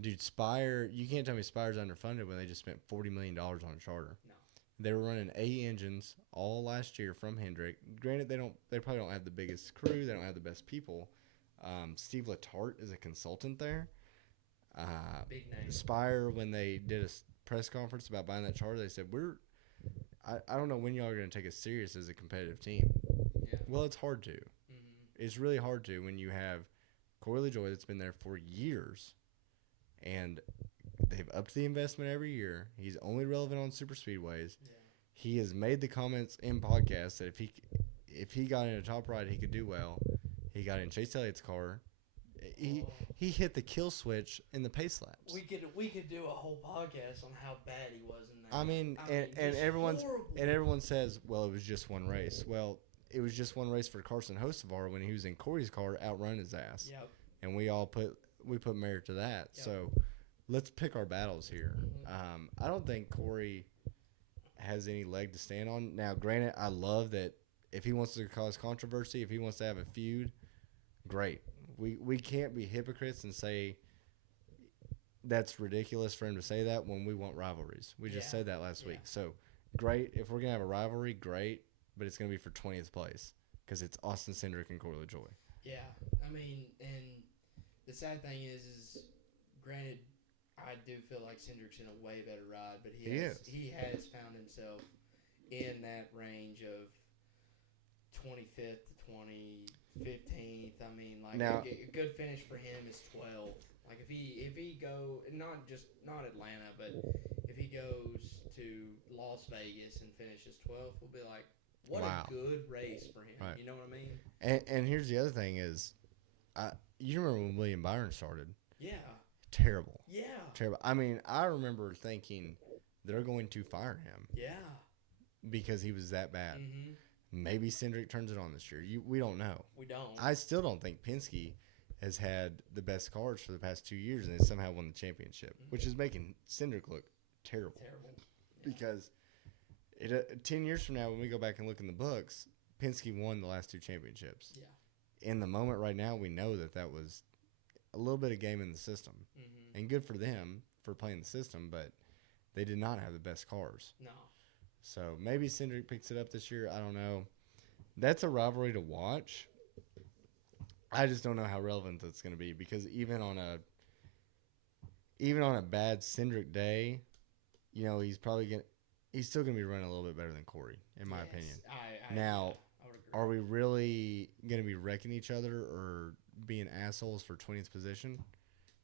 dude, Spire. You can't tell me Spire's underfunded when they just spent $40 million on a charter. No. They were running A engines all last year from Hendrick. Granted, they probably don't have the biggest crew. They don't have the best people. Steve Letarte is a consultant there. Big name. Spire, when they did a press conference about buying that charter, they said, I don't know when y'all are going to take us serious as a competitive team. Yeah. Well, it's hard to. Mm-hmm. It's really hard to when you have Corey LaJoy that's been there for years, and they've upped the investment every year. He's only relevant on super speedways. Yeah. He has made the comments in podcasts that if he got in a top ride, he could do well. He got in Chase Elliott's car. He hit the kill switch in the pace laps. We could do a whole podcast on how bad he was in that. I mean, and just horrible. everyone says, well, it was just one race. Well, it was just one race for Carson Hocevar when he was in Corey's car, outrun his ass. Yep. And we put merit to that. Yep. So let's pick our battles here. Mhm. I don't think Corey has any leg to stand on. Now, granted, I love that if he wants to cause controversy, if he wants to have a feud, great. We can't be hypocrites and say that's ridiculous for him to say that when we want rivalries. We just said that last week. So, great. If we're going to have a rivalry, great. But it's going to be for 20th place because it's Austin Cindric and Corey LaJoy. Yeah. I mean, and the sad thing is granted, I do feel like Cindric's in a way better ride, but he has found himself in that range of 25th to 15th. I mean, like now, a good finish for him is 12th. Like if he go not Atlanta, but if he goes to Las Vegas and finishes 12th, we'll be like, what a good race for him. Right. You know what I mean? And here's the other thing is, you remember when William Byron started? Yeah. Terrible. Yeah. Terrible. I mean, I remember thinking they're going to fire him. Yeah. Because he was that bad. Mm-hmm. Maybe Cindric turns it on this year. We don't know. We don't. I still don't think Penske has had the best cars for the past 2 years and they somehow won the championship, which is making Cindric look terrible. Yeah. Because 10 years from now, when we go back and look in the books, Penske won the last 2 championships. Yeah. In the moment right now, we know that was a little bit of game in the system. Mm-hmm. And good for them for playing the system, but they did not have the best cars. No. So maybe Cindric picks it up this year. I don't know. That's a rivalry to watch. I just don't know how relevant that's going to be because even on a bad Cindric day, you know, he's still going to be running a little bit better than Corey, in my opinion. Now, are we really going to be wrecking each other or being assholes for 20th position?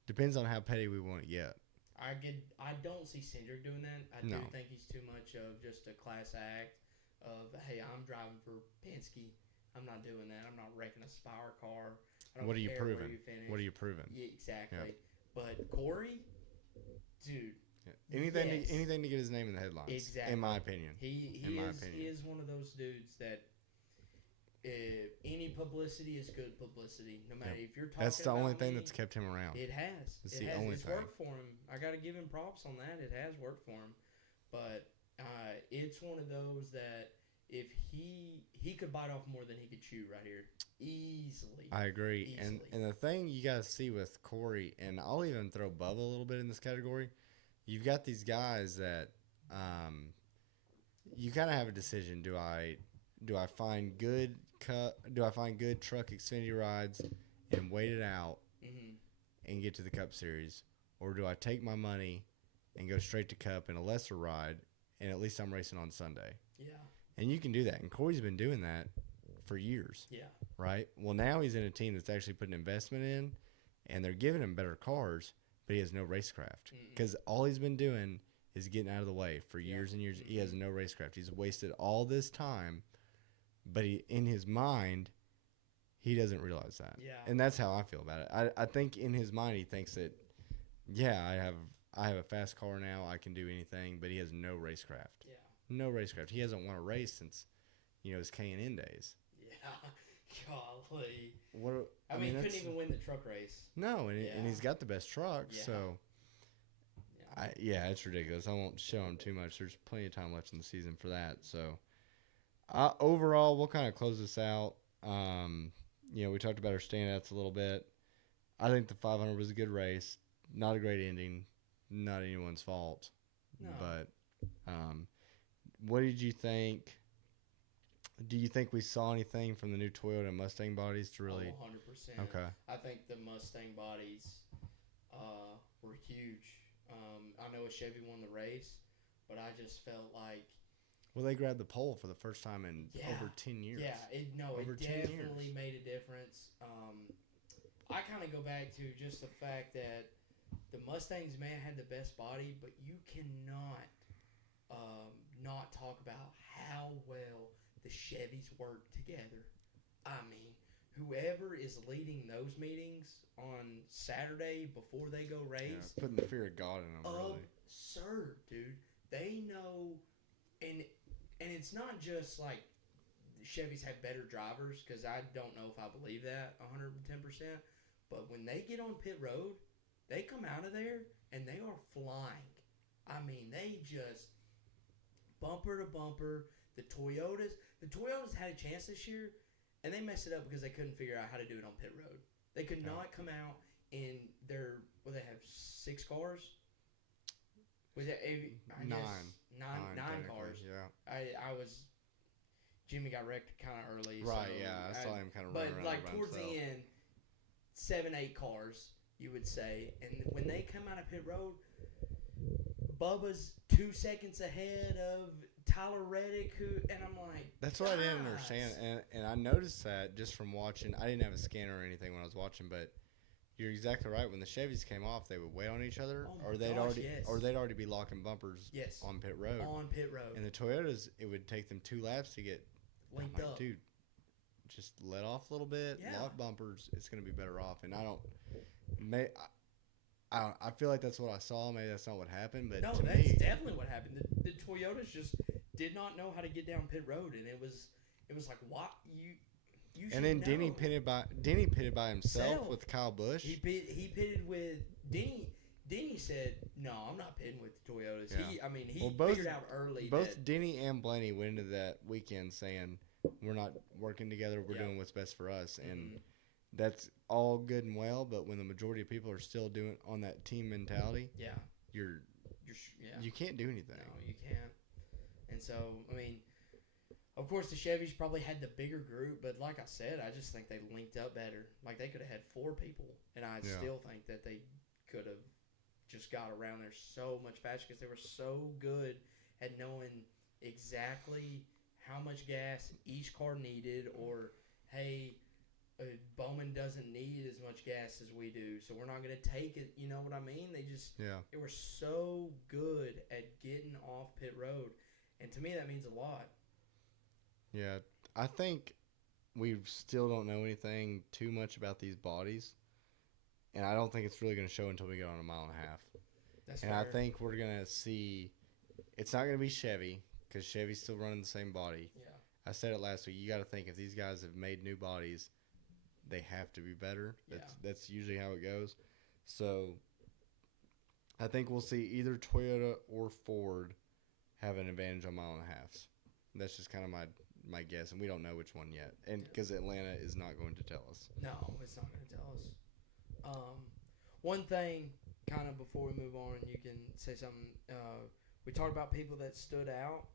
Depends on how petty we want to get. I don't see Cindric doing that. I do think he's too much of just a class act of, hey, I'm driving for Penske. I'm not doing that. I'm not wrecking a Spire car. What are you proving? What are you proving? Yeah, exactly. Yeah. But Corey, dude. Yeah. Anything to get his name in the headlines. Exactly. In my opinion. He is one of those dudes that any publicity is good publicity. No matter if you're talking That's the about only thing that's kept him around. It has. It's the only thing. It's worked for him. I got to give him props on that. It has worked for him. But it's one of those that if he could bite off more than he could chew right here. Easily. I agree. Easily. And the thing you got to see with Corey, and I'll even throw Bubba a little bit in this category, you've got these guys that you kind of have a decision. Do I find good truck Xfinity rides and wait it out and get to the Cup Series, or do I take my money and go straight to Cup in a lesser ride, and at least I'm racing on Sunday? Yeah. And you can do that, and Corey's been doing that for years. Yeah. Right? Well, now he's in a team that's actually putting investment in, and they're giving him better cars, but he has no racecraft because all he's been doing is getting out of the way for years and years. He has no racecraft. He's wasted all this time. But in his mind, he doesn't realize that. Yeah. And that's how I feel about it. I think in his mind he thinks that, I have a fast car now. I can do anything. But he has no racecraft. Yeah. No racecraft. He hasn't won a race since, his K&N days. Yeah. Golly. I mean, he couldn't even win the truck race. No, and he's got the best truck. Yeah. So, it's ridiculous. I won't show him too much. There's plenty of time left in the season for that. So. Overall, we'll kind of close this out. We talked about our standouts a little bit. I think the 500 was a good race. Not a great ending. Not anyone's fault. No. But what did you think? Do you think we saw anything from the new Toyota and Mustang bodies to really? 100%. Okay. I think the Mustang bodies were huge. I know a Chevy won the race, but I just felt like. Well, they grabbed the pole for the first time in over 10 years. Yeah, it definitely made a difference. I kind of go back to just the fact that the Mustangs may have had the best body, but you cannot not talk about how well the Chevys work together. I mean, whoever is leading those meetings on Saturday before they go race. Putting the fear of God in them, really. Absurd, dude. They know, and it's not just like Chevys have better drivers, because I don't know if I believe that 110%. But when they get on pit road, they come out of there and they are flying. I mean, they just bumper to bumper. The Toyotas had a chance this year, and they messed it up because they couldn't figure out how to do it on pit road. They could not come out in their, well, they have 6 cars. Was that I Nine. guess nine technically, cars. Yeah. I was. Jimmy got wrecked kind of early. Right. so Yeah. I saw him kind of But running around like by towards himself. the end, 7-8 cars, you would say, and when they come out of pit road, Bubba's 2 seconds ahead of Tyler Reddick, and I'm like, That's what I didn't guys. understand, and I noticed that just from watching. I didn't have a scanner or anything when I was watching, but you're exactly right. When the Chevys came off, they would wait on each other, Oh my or they'd gosh, yes. already be locking bumpers Yes. on pit road. On pit road, And the Toyotas, it would take them 2 laps to get linked I'm like, up. dude, just let off a little bit, Yeah. lock bumpers. It's going to be better off. And I feel like that's what I saw. Maybe that's not what happened, but No, to that's me, definitely what happened. The Toyotas just did not know how to get down pit road, and it was like, what you should and then know. Denny pitted by himself Self. with Kyle Busch. He pitted with Denny. Denny said, "No, I'm not pitting with the Toyotas." Yeah. He Well, both- figured out early Both that Denny and Blaney went into that weekend saying, "We're not working together. We're Yeah. doing what's best for us." And Mhm. that's all good and well, but when the majority of people are still doing on that team mentality, yeah, you're yeah. you can't do anything. No, you can't. And so, I mean, of course, the Chevys probably had the bigger group, but like I said, I just think they linked up better. Like, they could have had 4 people, and I Yeah. still think that they could have just got around there so much faster because they were so good at knowing exactly how much gas each car needed, or, hey, Bowman doesn't need as much gas as we do, so we're not going to take it. You know what I mean? They were so good at getting off pit road, and to me that means a lot. Yeah, I think we still don't know anything too much about these bodies, and I don't think it's really going to show until we get on a mile and a half. That's And fair. I think we're going to see it's not going to be Chevy because Chevy's still running the same body. Yeah. I said it last week. You got to think if these guys have made new bodies, they have to be better. That's usually how it goes. So I think we'll see either Toyota or Ford have an advantage on mile and a halves. That's just kind of my guess, and we don't know which one yet. And because Atlanta is not going to tell us. No, it's not going to tell us. One thing, kind of before we move on, you can say something. We talked about people that stood out,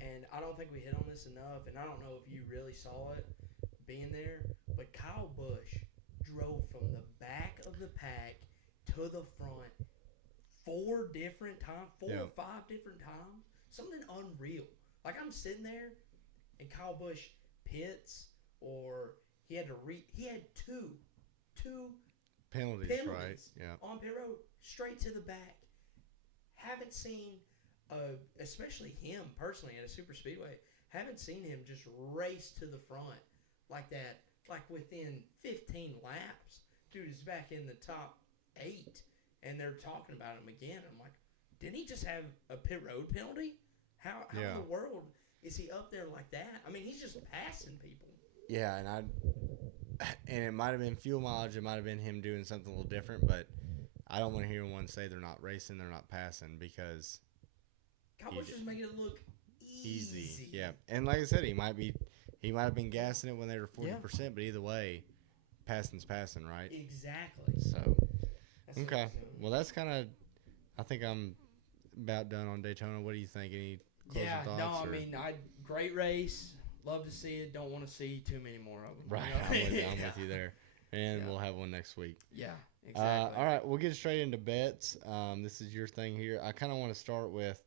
and I don't think we hit on this enough, and I don't know if you really saw it being there, but Kyle Busch drove from the back of the pack to the front 4 different times, 4 or 5 different times. Something unreal. Like, I'm sitting there, and Kyle Busch pits, or he had two Penalties, penalties right? Yeah. on pit road, straight to the back. Haven't seen, especially him personally at a super speedway, haven't seen him just race to the front like that, like within 15 laps. Dude is back in the top 8, and they're talking about him again. I'm like, didn't he just have a pit road penalty? How in the world is he up there like that? I mean, he's just passing people. Yeah, and it might have been fuel mileage. It might have been him doing something a little different, but I don't want to hear anyone say they're not racing, they're not passing, because Kyle Busch just making it look easy. Yeah, and like I said, he might have been gassing it when they were 40%, but either way, passing's passing, right? Exactly. So, That's what okay. I'm saying. Well, that's kind of. I think I'm about done on Daytona. What do you think? Any closing thoughts? No, or? I mean, great race. Love to see it. Don't want to see too many more of them. Right, I'm with you there. And we'll have one next week. Yeah, exactly. All right, we'll get straight into bets. This is your thing here. I kind of want to start with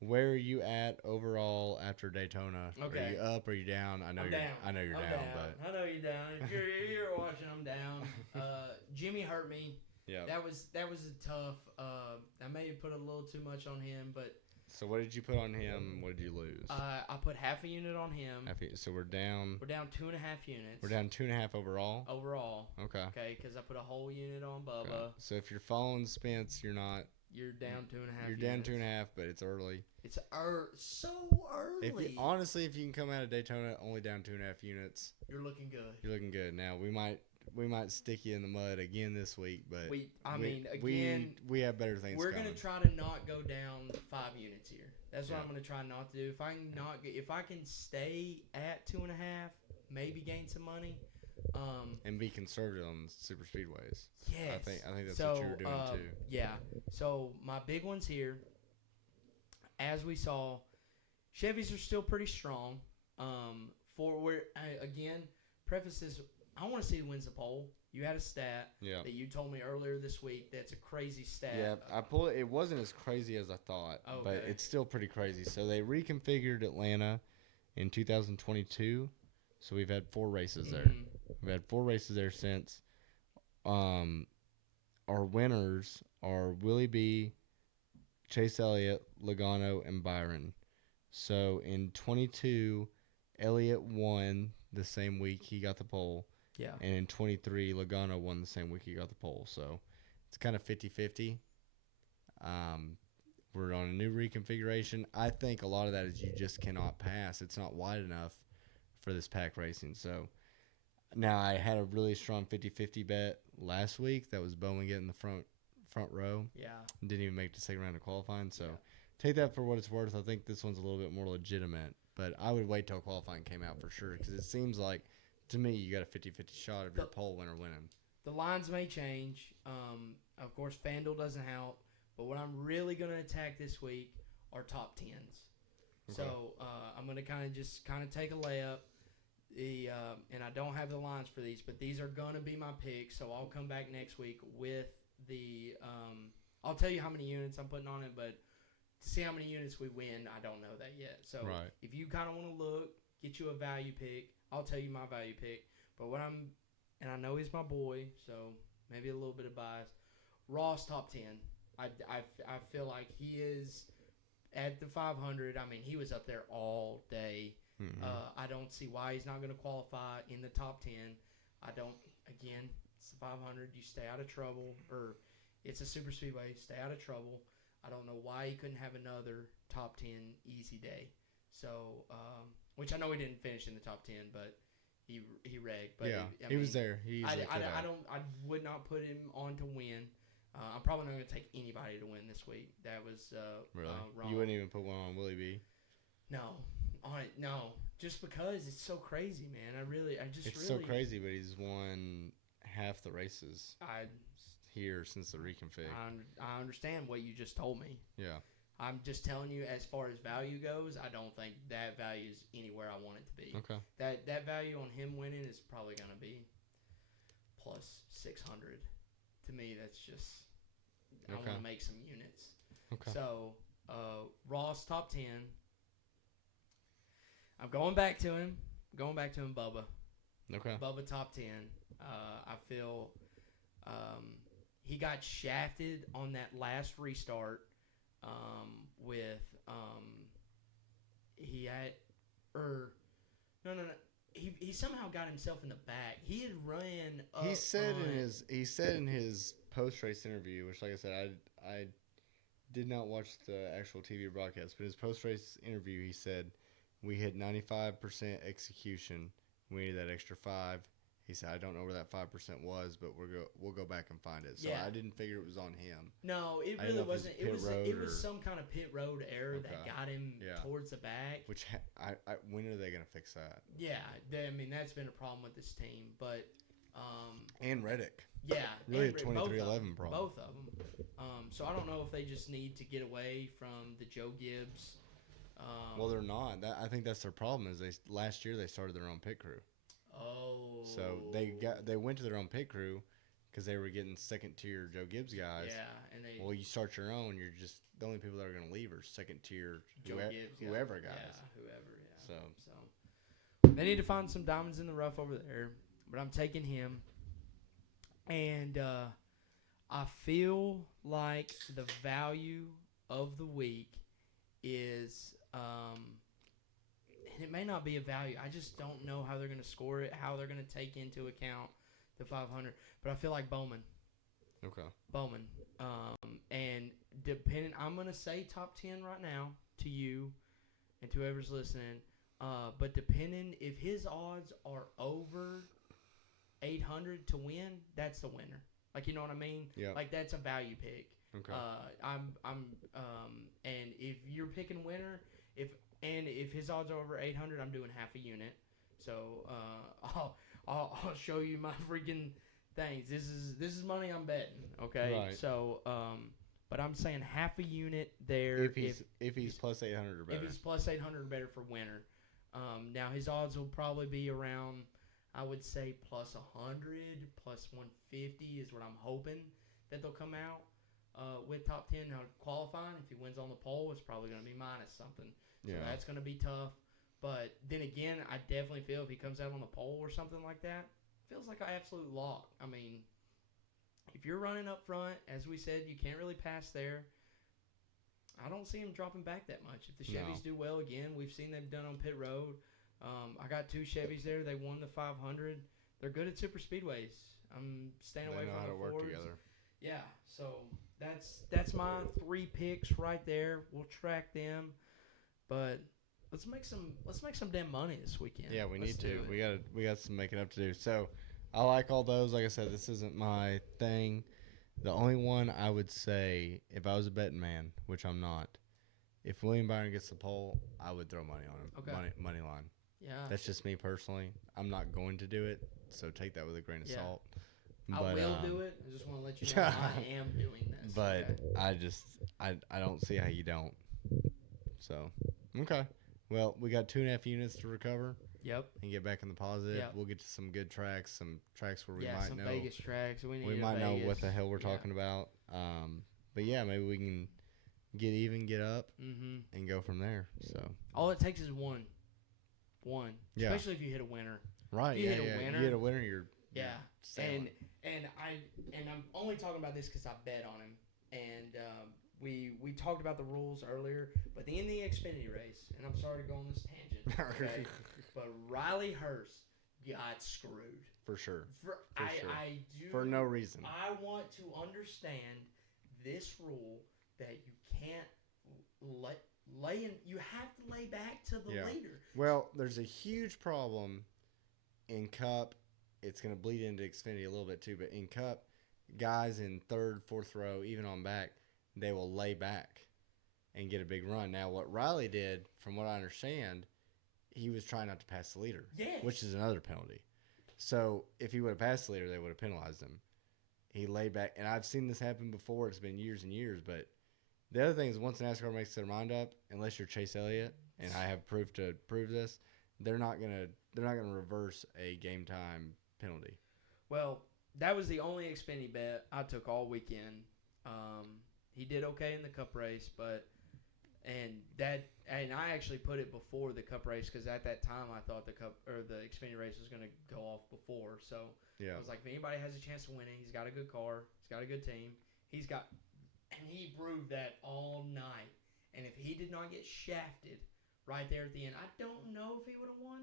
where are you at overall after Daytona? Okay. Are you up? Are you down? I know I'm you're. down. I know you're I'm down, but I know you're down. If you're watching, I'm down. Jimmy hurt me. yeah. That was a tough. I may have put a little too much on him, but So what did you put on him? What did you lose? I put half a unit on him. So we're down. We're down 2.5 units. We're down 2.5 overall. overall. Okay. Okay, because I put a whole unit on Bubba. Okay. So if you're following Spence, you're not. You're down 2.5. You're down units. 2.5, but it's early. It's so early. Honestly, if you can come out of Daytona only down 2.5 units, You're looking good. you're looking good. Now we might stick you in the mud again this week, but we have better things. We're coming. gonna try to not go down 5 units here. That's what Yeah. I'm gonna try not to do. If I can stay at 2.5, maybe gain some money. And be conservative on super speedways. Yes. I think that's what you were doing too. Yeah. So my big ones here, as we saw, Chevys are still pretty strong. Again, preface this, I want to see who wins the poll. You had a stat that you told me earlier this week. That's a crazy stat. Yeah, I pulled it. It wasn't as crazy as I thought, but it's still pretty crazy. So they reconfigured Atlanta in 2022. So we've had 4 races there. We've had 4 races there since. Our winners are Willie B, Chase Elliott, Logano, and Byron. So in 22, Elliott won the same week he got the pole. Yeah. And in 23, Logano won the same week he got the pole. So it's kind of 50-50. We're on a new reconfiguration. I think a lot of that is you just cannot pass. It's not wide enough for this pack racing. So now I had a really strong 50-50 bet last week. That was Bowman getting the front row. Yeah. Didn't even make the second round of qualifying. So take that for what it's worth. I think this one's a little bit more legitimate. But I would wait till qualifying came out for sure because it seems like, to me, you got a 50-50 shot of your pole winner winning. The lines may change. Of course, FanDuel doesn't help. But what I'm really going to attack this week are top 10s. Okay. So I'm going to kind of take a layup. And I don't have the lines for these, but these are going to be my picks. So I'll come back next week with the I'll tell you how many units I'm putting on it, but to see how many units we win, I don't know that yet. So if you kind of want to look, get you a value pick, I'll tell you my value pick. But and I know he's my boy, so maybe a little bit of bias. Ross top 10. I feel like he is at the 500. I mean, he was up there all day. Mm-hmm. I don't see why he's not going to qualify in the top 10. Again, it's the 500. You stay out of trouble, or it's a super speedway. Stay out of trouble. I don't know why he couldn't have another top 10 easy day. So, which I know he didn't finish in the top 10, but he regged. But he was there. I would not put him on to win. I'm probably not going to take anybody to win this week. That was really wrong. You wouldn't even put one on Willie B? No, just because it's so crazy, man. It's so crazy, but he's won half the races. Here since the reconfig. I understand what you just told me. Yeah. I'm just telling you, as far as value goes, I don't think that value is anywhere I want it to be. Okay. That value on him winning is probably going to be plus 600. To me, that's just I want to make some units. Okay. So Ross top 10. I'm going back to him. Bubba. Okay. Bubba top 10. I feel he got shafted on that last restart with he had he somehow got himself in the back. He had ran up. He said in his post race interview, which, like I said, I did not watch the actual TV broadcast, but his post race interview, he said we hit 95% execution. We needed that extra 5. He said, I don't know where that 5% was, but we'll go back and find it. So I didn't figure it was on him. No, it really wasn't. It was some kind of pit road error that got him towards the back. Which when are they going to fix that? Yeah, that's been a problem with this team, but and Reddick. Yeah, really a 2311 problem. Both of them. So I don't know if they just need to get away from the Joe Gibbs. Well, they're not. I think that's their problem. Is last year they started their own pit crew. Oh. So they went to their own pit crew because they were getting second tier Joe Gibbs guys. Yeah, well, you start your own. You're just the only people that are going to leave are second tier whoever guys. Yeah, whoever. Yeah. So they need to find some diamonds in the rough over there. But I'm taking him, and I feel like the value of the week is. And it may not be a value. I just don't know how they're going to score it, how they're going to take into account the 500. But I feel like Bowman. Okay. Bowman. And I'm going to say top 10 right now to you and to whoever's listening. But depending if his odds are over 800 to win, that's the winner. Like, you know what I mean? Yeah. Like, that's a value pick. Okay. And if you're picking winner, if his odds are over 800, I'm doing half a unit. So I'll show you my freaking things. This is money I'm betting. Okay, Right. so but I'm saying half a unit there If he's plus 800 or better. if he's plus 800 or better for winner. Now his odds will probably be around, I would say plus 100, plus 150 is what I'm hoping that they'll come out with top 10. Now qualifying, if he wins on the pole, it's probably going to be minus something. So Yeah. that's going to be tough. But then again, I definitely feel if he comes out on the pole or something like that, feels like an absolute lock. I mean, if you're running up front, as we said, you can't really pass there. I don't see him dropping back that much. If the Chevys do well again, we've seen them done on pit road. I got 2 Chevys there. They won the 500. They're good at super speedways. I'm staying away They know from how the to work Fords. together. Yeah, so that's my 3 picks right there. We'll track them, but let's make some damn money this weekend. Yeah, we Let's need do to. it. We got some making up to do. So, I like all those. Like I said, this isn't my thing. The only one I would say, if I was a betting man, which I'm not, if William Byron gets the pole, I would throw money on him. Okay. Money line. Yeah, That's just me personally. I'm not going to do it, so take that with a grain of Yeah. salt. I will do it. I just want to let you know I am doing this. But okay? I don't see how you don't. So, okay. Well, we got 2.5 units to recover Yep. and get back in the positive. Yep. We'll get to some good tracks, some tracks where we Yeah, might some know Vegas tracks. we might know what the hell we're talking about. But yeah, maybe we can get even, get up, Mm-hmm. and go from there. So All it takes is one. Yeah. Especially if you hit a winner. right, If you yeah, hit a yeah. winner- You hit a winner, you're Yeah. sailing. And I'm only talking about this because I bet on him. And we talked about the rules earlier, but in the Xfinity race, and I'm sorry to go on this tangent, okay, but Riley Hurst got screwed. for sure, For sure. I do for no reason. I want to understand this rule that you can't lay in. You have to lay back to the Yeah. leader. Well, there's a huge problem in Cup. It's going to bleed into Xfinity a little bit too, but in Cup, guys in third, fourth row, even on back, they will lay back and get a big run. Now, what Riley did, from what I understand, he was trying not to pass the leader, Yes. which is another penalty. So if he would have passed the leader, they would have penalized him. He laid back, and I've seen this happen before. It's been years and years, but the other thing is once NASCAR makes their mind up, unless you're Chase Elliott, and I have proof to prove this, they're not gonna reverse a game time penalty. Well, that was the only Xfinity bet I took all weekend. He did okay in the Cup race, and I actually put it before the Cup race because at that time I thought the Xfinity race was going to go off before. So Yeah, I was like, if anybody has a chance to win it, he's got a good car, he's got a good team, and he proved that all night. And if he did not get shafted right there at the end, I don't know if he would have won,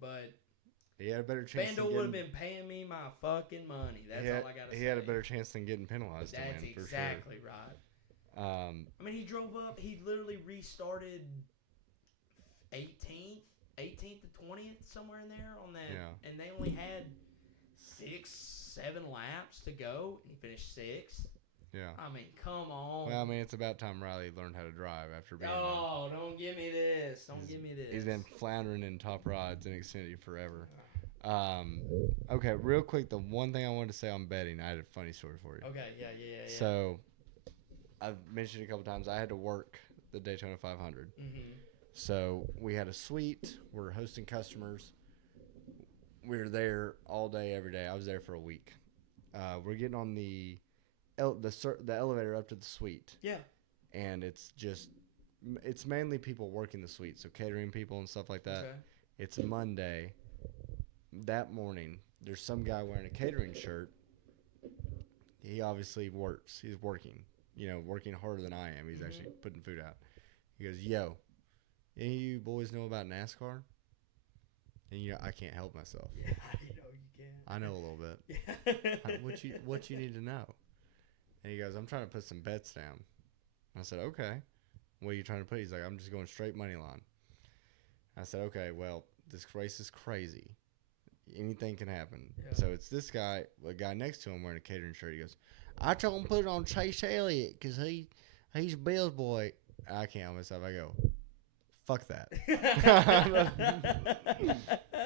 but he had a better chance. FanDuel would have been paying me my fucking money. That's all I gotta say. He had a better chance than getting penalized. That's to win, exactly right. for sure. I mean, he drove up. He literally restarted 18th to 20th, somewhere in there on that. Yeah. And they only had 7 laps to go, and he finished 6th. Yeah. I mean, come on. Well, I mean, it's about time Riley learned how to drive after being. Oh, don't give me this. Don't give me this. He's been floundering in top rods in Xfinity forever. Okay, real quick, the one thing I wanted to say on betting, I had a funny story for you. Okay, yeah. So, I've mentioned it a couple times. I had to work the Daytona 500. Mm-hmm. So, we had a suite. We're hosting customers. We were there all day, every day. I was there for a week. We're getting on the elevator up to the suite. Yeah. And it's mainly people working the suite, so catering people and stuff like that. Okay. It's Monday. That morning, there's some guy wearing a catering shirt. He obviously works. He's working, working harder than I am. He's actually putting food out. He goes, "Yo, any of you boys know about NASCAR?" And I can't help myself. Yeah, you can. I know a little bit. Yeah. What you need to know? And he goes, "I'm trying to put some bets down." I said, "Okay. What are you trying to put?" He's like, "I'm just going straight money line." I said, "Okay, well, this race is crazy. Anything can happen." Yeah. So it's this guy, a guy next to him wearing a catering shirt. He goes, "I told him to put it on Chase Elliott because he's a Bills boy." I can't help myself. I go, fuck that.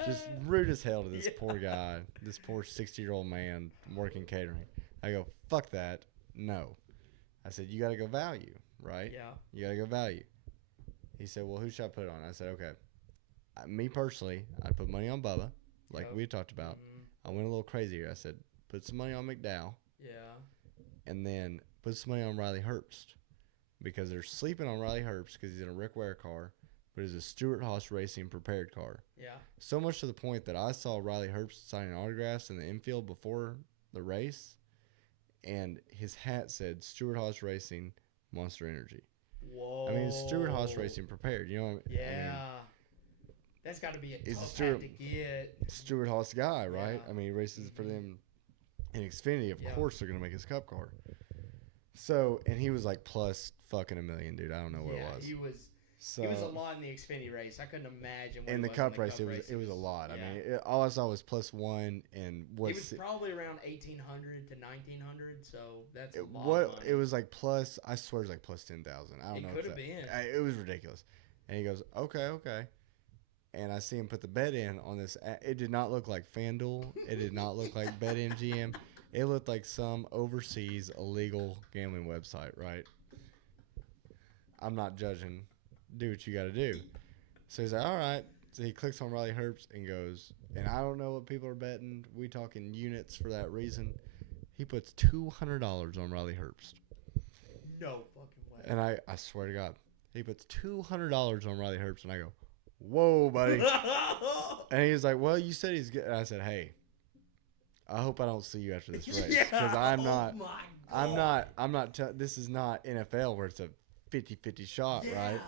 Just rude as hell to this poor guy, this poor 60-year-old man working catering. I go, fuck that. No. I said, you got to go value, right? Yeah. You got to go value. He said, well, who should I put it on? I said, okay. Me personally, I'd put money on Bubba, like we talked about. I went a little crazy here. I said, put some money on McDowell. Yeah. And then put some money on Riley Herbst. Because they're sleeping on Riley Herbst because he's in a Rick Ware car, but it's a Stewart Haas Racing prepared car. Yeah. So much to the point that I saw Riley Herbst signing autographs in the infield before the race, and his hat said Stewart Haas Racing Monster Energy. Whoa. I mean, it's Stewart Haas Racing prepared. You know what I mean? Yeah. That's got to be a It's tough Stewart- hat to get. Stewart Haas guy, right? Yeah. I mean, he races for them in Xfinity. Of Yeah. course, they're going to make his cup car. So, and he was like plus fucking $1 million, dude. I don't know what it was. He So, was a lot in the Xfinity race. I couldn't imagine. What in he the was cup in the race, cup it was a lot. Yeah. I mean, all I saw was +1 and He was probably around 1,800 to 1,900, so that's a lot. Of money. it was like plus. I swear it was like plus 10,000. I don't It know. could have been. It was ridiculous. And he goes, okay. And I see him put the bet in on this. It did not look like FanDuel. It did not look like BetMGM. It looked like some overseas illegal gambling website, right? I'm not judging. Do what you got to do. So he's like, all right. So he clicks on Riley Herbst and goes, and I don't know what people are betting. We talking units for that reason. He puts $200 on Riley Herbst. No fucking way. And I swear to God, he puts $200 on Riley Herbst, and I go, whoa, buddy. And he's like, well, you said he's good. And I said, hey, I hope I don't see you after this race. Because I'm not, this is not NFL where it's a 50-50 shot, right?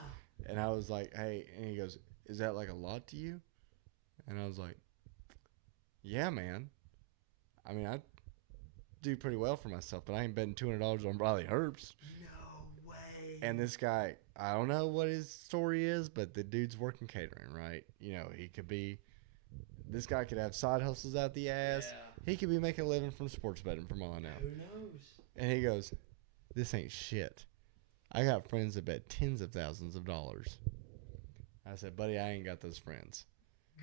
And I was like, hey, and he goes, is that like a lot to you? And I was like, yeah, man. I mean, I do pretty well for myself, but I ain't betting $200 on Riley Herbst. No way. And this guy, I don't know what his story is, but the dude's working catering, right? You know, he could be, this guy could have side hustles out the ass. Yeah. He could be making a living from sports betting from all I know. Who knows? And he goes, this ain't shit. I got friends that bet tens of thousands of dollars. I said, buddy, I ain't got those friends.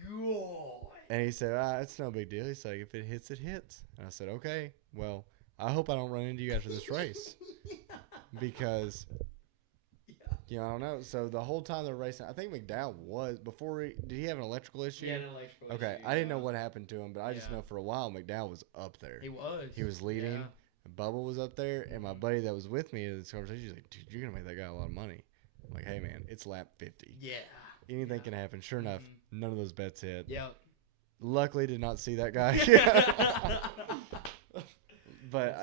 God. And he said, it's no big deal. He's like, if it hits, it hits. And I said, okay, well, I hope I don't run into you after this race. Because, you know, I don't know. So the whole time they're racing, I think McDowell was, did he have an electrical issue? He had an electrical Okay, issue, I didn't know what happened to him, but I just know for a while McDowell was up there. He was leading. Yeah. Bubba was up there, and my buddy that was with me in this conversation, he's like, dude, you're going to make that guy a lot of money. I'm like, hey, man, it's lap 50. Yeah. Anything can happen. Sure enough, none of those bets hit. Yeah. Luckily, did not see that guy. But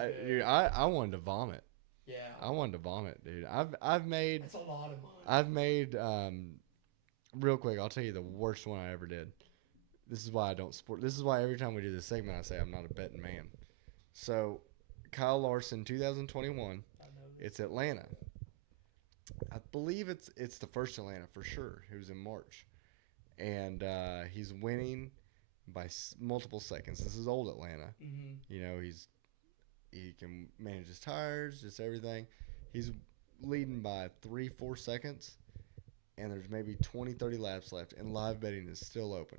I wanted to vomit. Yeah. I wanted to vomit, dude. I've made. That's a lot of money. I've made. Real quick, I'll tell you the worst one I ever did. This is why I don't sport. This is why every time we do this segment, I say I'm not a betting man. So, Kyle Larson, 2021. It's Atlanta. I believe it's the first Atlanta for sure. It was in March, and he's winning by multiple seconds. This is old Atlanta. Mm-hmm. You know, he can manage his tires, just everything. He's leading by 3-4 seconds, and there's maybe 20-30 laps left, and live betting is still open.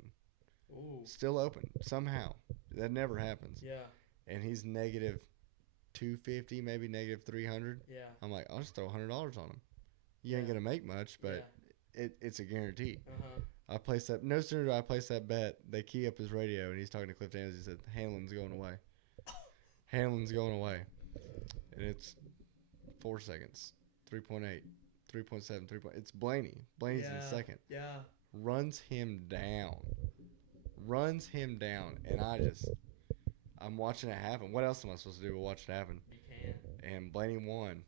Ooh. Still open somehow. That never happens. Yeah. And he's negative 250, maybe negative 300. Yeah. I'm like, I'll just throw $100 on him. You ain't gonna make much, but it's a guarantee. I placed that. No sooner do I place that bet, they key up his radio, and he's talking to Cliff Daniels. He said, Hamlin's going away. Hamlin's going away. And it's 4 seconds. 3.8, 3.7, 3. It's Blaney. Blaney's in second. Yeah. Runs him down. And I'm watching it happen. What else am I supposed to do but watch it happen? You can. And Blaney won.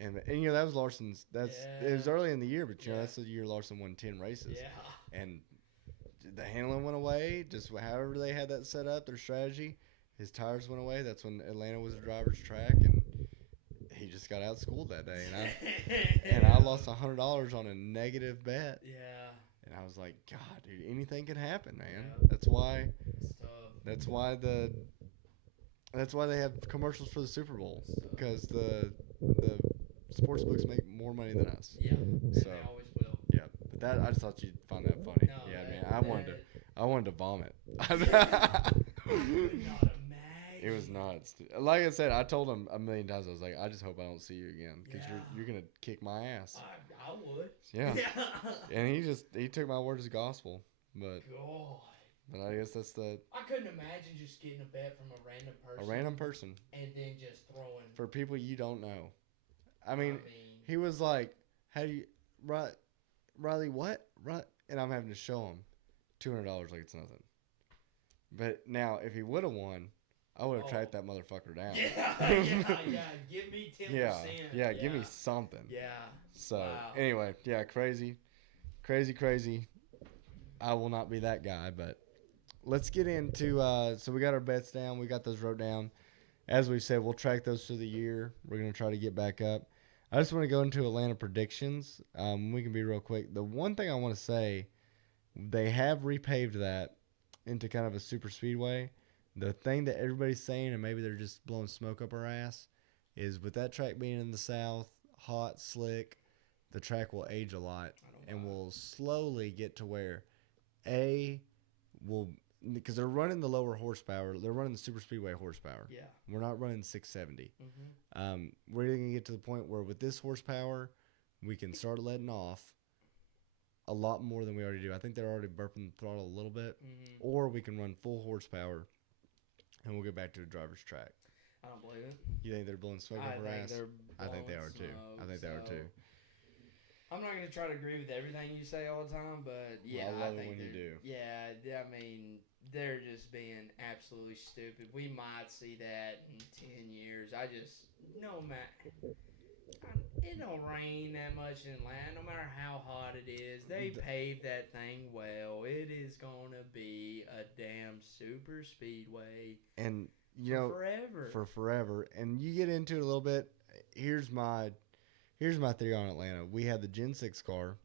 And you know, that was Larson's. It was early in the year, but you know, that's the year Larson won 10 races. Yeah. And the handling went away. Just however they had that set up, their strategy. His tires went away. That's when Atlanta was a driver's track, and he just got outschooled that day. And I lost $100 on a negative bet. Yeah. And I was like, God, dude, anything can happen, man. Yeah. That's why. It's tough. That's why they have commercials for the Super Bowl, because the sports books make more money than us. Yeah. So They always will. yeah. That I just thought you'd find that funny. No, yeah, that- man. I wanted to vomit. I could not imagine. It was nuts. Like I said, I told him a million times. I was like, I just hope I don't see you again because Yeah. you're gonna kick my ass. I would. Yeah. And he took my word as gospel. But God. I guess that's I couldn't imagine just getting a bet from a random person. a random person And then just throwing. for people you don't know. I mean, he was like, "How do you, Riley? What? Right?" And I'm having to show him $200 like it's nothing. But now, if he would have won, I would have tracked that motherfucker down. Yeah. Give me 10%. Yeah. Give me something. Yeah. So Wow. anyway, yeah, crazy. I will not be that guy, but let's get into. So we got our bets down. We got those wrote down. As we said, we'll track those through the year. We're gonna try to get back up. I just want to go into Atlanta predictions. We can be real quick. The one thing I want to say, they have repaved that into kind of a super speedway. The thing that everybody's saying, and maybe they're just blowing smoke up our ass, is with that track being in the south, hot, slick, the track will age a lot and will slowly get to where because they're running the lower horsepower, they're running the super speedway horsepower. Yeah. We're not running 670. Mm-hmm. We're going to get to the point where with this horsepower, we can start letting off a lot more than we already do. I think they're already burping the throttle a little bit, or we can run full horsepower, and we'll get back to the driver's track. I don't believe it. You think they're blowing smoke up our ass? I think they are too. I think they are too. I'm not going to try to agree with everything you say all the time, but yeah, I love it think when you do. Yeah, I mean, they're just being absolutely stupid. We might see that in 10 years. No matter. It don't rain that much in Atlanta. No matter how hot it is, they paved that thing well. It is going to be a damn super speedway. And forever. For forever. And you get into it a little bit. Here's my theory on Atlanta. We had the Gen 6 car,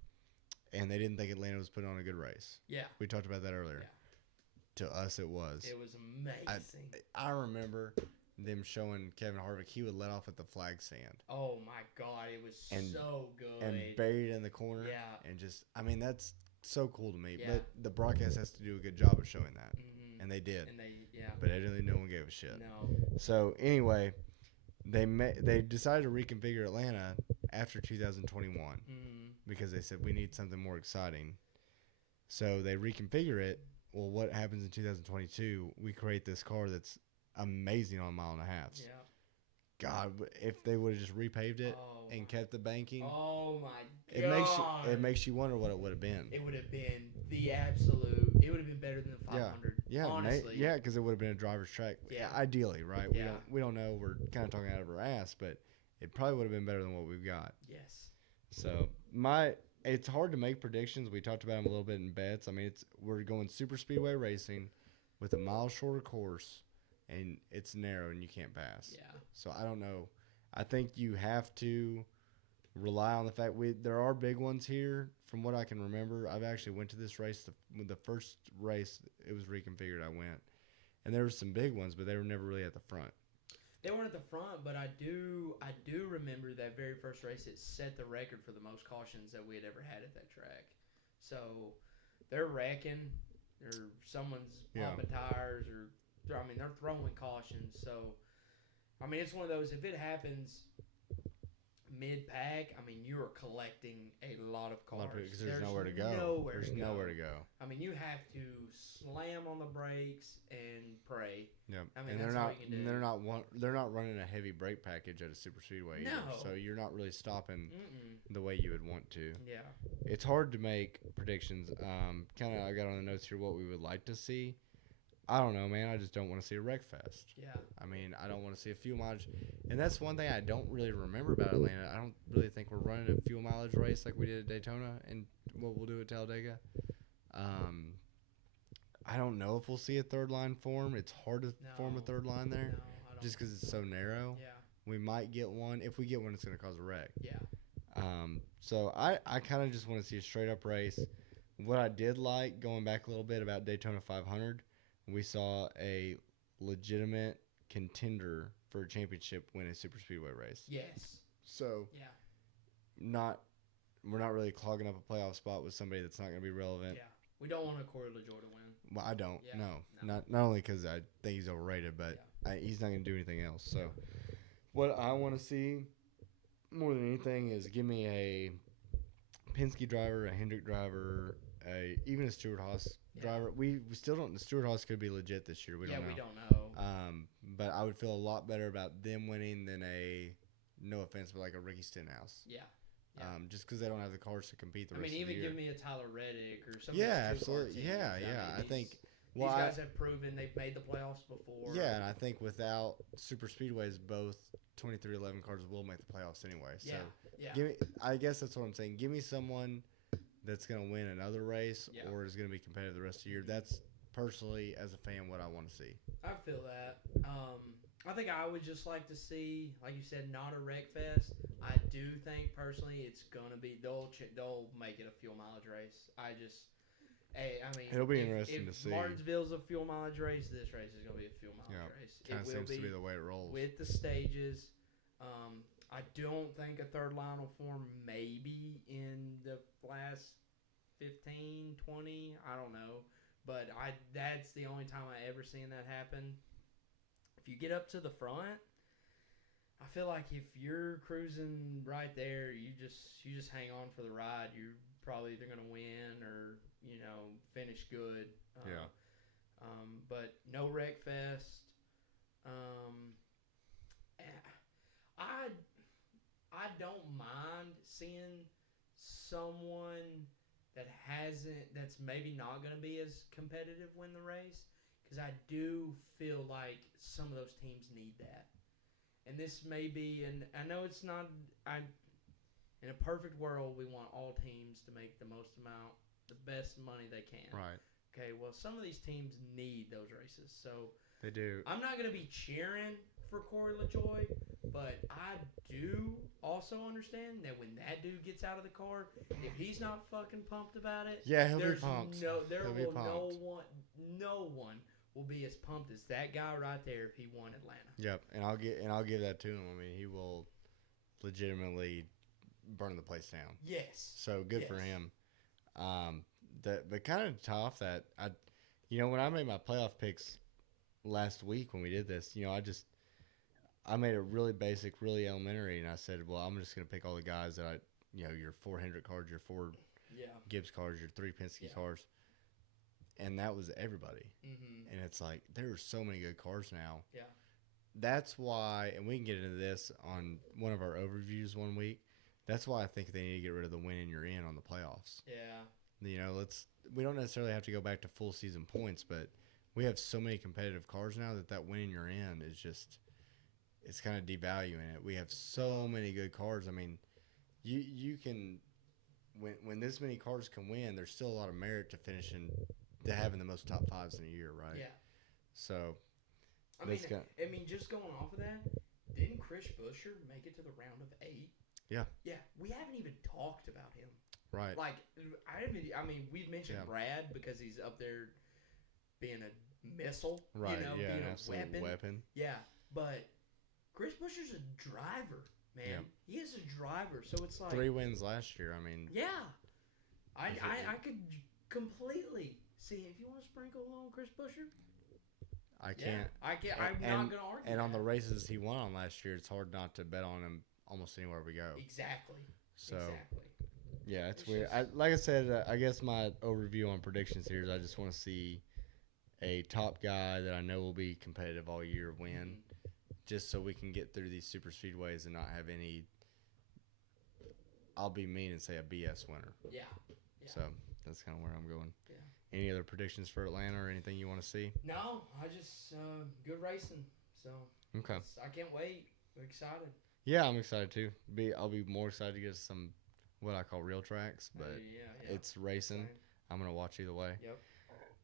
and they didn't think Atlanta was putting on a good race. Yeah. We talked about that earlier. Yeah. To us, it was. It was amazing. I remember them showing Kevin Harvick. He would let off at the flag stand. Oh, my God. It was so good. And buried in the corner. Yeah. And just, I mean, that's so cool to me. Yeah. But the broadcast has to do a good job of showing that. Mm-hmm. And they did. Yeah. But evidently no one gave a shit. No. So, anyway, they decided to reconfigure Atlanta after 2021 because they said we need something more exciting. So they reconfigure it. Well, what happens in 2022? We create this car that's amazing on 1.5 miles. Yeah. God, if they would have just repaved it and kept the banking, oh my God, it makes you wonder what it would have been. It would have been the absolute. It would have been better than the 500. Yeah, honestly. because it would have been a driver's track. Yeah. Ideally, right? Yeah. We don't know. We're kind of talking out of our ass, but it probably would have been better than what we've got. Yes. So it's hard to make predictions. We talked about them a little bit in bets. I mean, we're going super speedway racing with a mile shorter course, and it's narrow and you can't pass. Yeah. So I don't know. I think you have to rely on the fact there are big ones here. From what I can remember, I've actually went to this race. The first race it was reconfigured, I went, and there were some big ones, but they were never really at the front. They weren't at the front, but I do remember that very first race. It set the record for the most cautions that we had ever had at that track. So they're wrecking, or someone's pumping tires, or they're throwing cautions. So I mean, it's one of those. If it happens mid-pack, I mean, you are collecting a lot of cars. Because there's nowhere to go. There's nowhere to go. I mean, you have to slam on the brakes and pray. Yeah, I mean, and that's all you can do. They're not running a heavy brake package at a super speedway either. No. So you're not really stopping the way you would want to. Yeah. It's hard to make predictions. I got on the notes here what we would like to see. I don't know, man. I just don't want to see a wreck fest. Yeah. I mean, I don't want to see a fuel mileage. And that's one thing I don't really remember about Atlanta. I don't really think we're running a fuel mileage race like we did at Daytona and what we'll do at Talladega. I don't know if we'll see a third line form. It's hard to form a third line there just because it's so narrow. Yeah. We might get one. If we get one, it's going to cause a wreck. Yeah. So I kind of just want to see a straight-up race. What I did like, going back a little bit about Daytona 500, we saw a legitimate contender for a championship win a super speedway race. Yes. So, yeah, not we're not really clogging up a playoff spot with somebody that's not going to be relevant. Yeah. We don't want a Corey LaJoy to win. Well, I don't. Yeah, No. no. Not only because I think he's overrated, but he's not going to do anything else. So, what I want to see more than anything is give me a Penske driver, a Hendrick driver, even a Stewart Haas driver. We still don't. The Stewart Haas could be legit this year. We don't know. We don't know. But I would feel a lot better about them winning than no offense, but like a Ricky Stenhouse. Yeah. Just because they don't have the cars to compete the rest of the year. Even give me a Tyler Reddick or something. Yeah, absolutely. Yeah. I think these guys have proven they've made the playoffs before. Yeah, and I think without super speedways, both 2311 cars will make the playoffs anyway. So I guess that's what I'm saying. Give me someone that's going to win another race or is going to be competitive the rest of the year. That's personally, as a fan, what I want to see. I feel that. I think I would just like to see, like you said, not a wreck fest. I do think personally it's gonna be they'll make it a fuel mileage race. It'll be interesting to see. If Martinsville's a fuel mileage race, this race is gonna be a fuel mileage race. Kind of seems to be the way it rolls with the stages. I don't think a third line will form maybe in the last 15, 20. I don't know, but that's the only time I ever seen that happen. If you get up to the front, I feel like if you're cruising right there, you just hang on for the ride. You're probably either going to win or finish good. But no wreck fest. I don't mind seeing someone that's maybe not going to be as competitive win the race. Because I do feel like some of those teams need that. And this may be, and I know it's not, in a perfect world, we want all teams to make the best money they can. Right. Okay, well, some of these teams need those races. So they do. I'm not going to be cheering for Corey LaJoy, but I do also understand that when that dude gets out of the car, if he's not fucking pumped about it, he'll be pumped. No one will be as pumped as that guy right there if he won Atlanta. Yep, and I'll give that to him. I mean, he will legitimately burn the place down. Yes. So good for him. But kind of to tie off that, when I made my playoff picks last week when we did this, I made it really basic, really elementary, and I said, well, I'm just gonna pick all the guys that your 4 Hendrick cars, your 4 Gibbs cars, your 3 Penske cars. And that was everybody. Mm-hmm. And it's like, there are so many good cars now. Yeah. That's why, and we can get into this on one of our overviews one week. That's why I think they need to get rid of the win and you're in on the playoffs. Yeah. We don't necessarily have to go back to full season points, but we have so many competitive cars now that win and you're in is just, it's kind of devaluing it. We have so many good cars. I mean, you can, when this many cars can win, there's still a lot of merit to finishing, to having the most top 5s in a year, right? Yeah. So, I mean, just going off of that, didn't Chris Buescher make it to the round of 8? Yeah. Yeah. We haven't even talked about him. Right. Like, we've mentioned Brad because he's up there being a missile. Right. Being an a absolute weapon. Yeah. But Chris Buescher's a driver, man. Yeah. He is a driver. So it's like 3 wins last year. I mean. Yeah. I could completely see if you want to sprinkle on Chris Buescher. I can't. Yeah, I'm not going to argue. And on the races he won on last year, it's hard not to bet on him almost anywhere we go. Exactly. So, yeah, it's weird. Like I said, I guess my overview on predictions here is I just want to see a top guy that I know will be competitive all year win, just so we can get through these super speedways and not have any. I'll be mean and say a BS winner. Yeah. So that's kind of where I'm going. Yeah. Any other predictions for Atlanta or anything you want to see? No, I just good racing. So okay, I can't wait. I'm excited. Yeah, I'm excited too. I'll be more excited to get some what I call real tracks, but it's racing. Same. I'm gonna watch either way. Yep.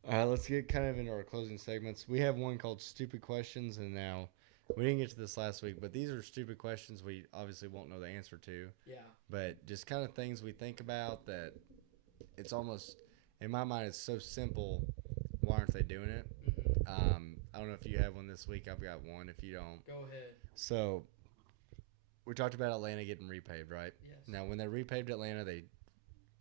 All right, let's get kind of into our closing segments. We have one called Stupid Questions, and now we didn't get to this last week, but these are stupid questions we obviously won't know the answer to. Yeah. But just kind of things we think about that it's almost, in my mind, it's so simple. Why aren't they doing it? Mm-hmm. I don't know if you have one this week. I've got one. If you don't, go ahead. So, we talked about Atlanta getting repaved, right? Yes. Now, when they repaved Atlanta, they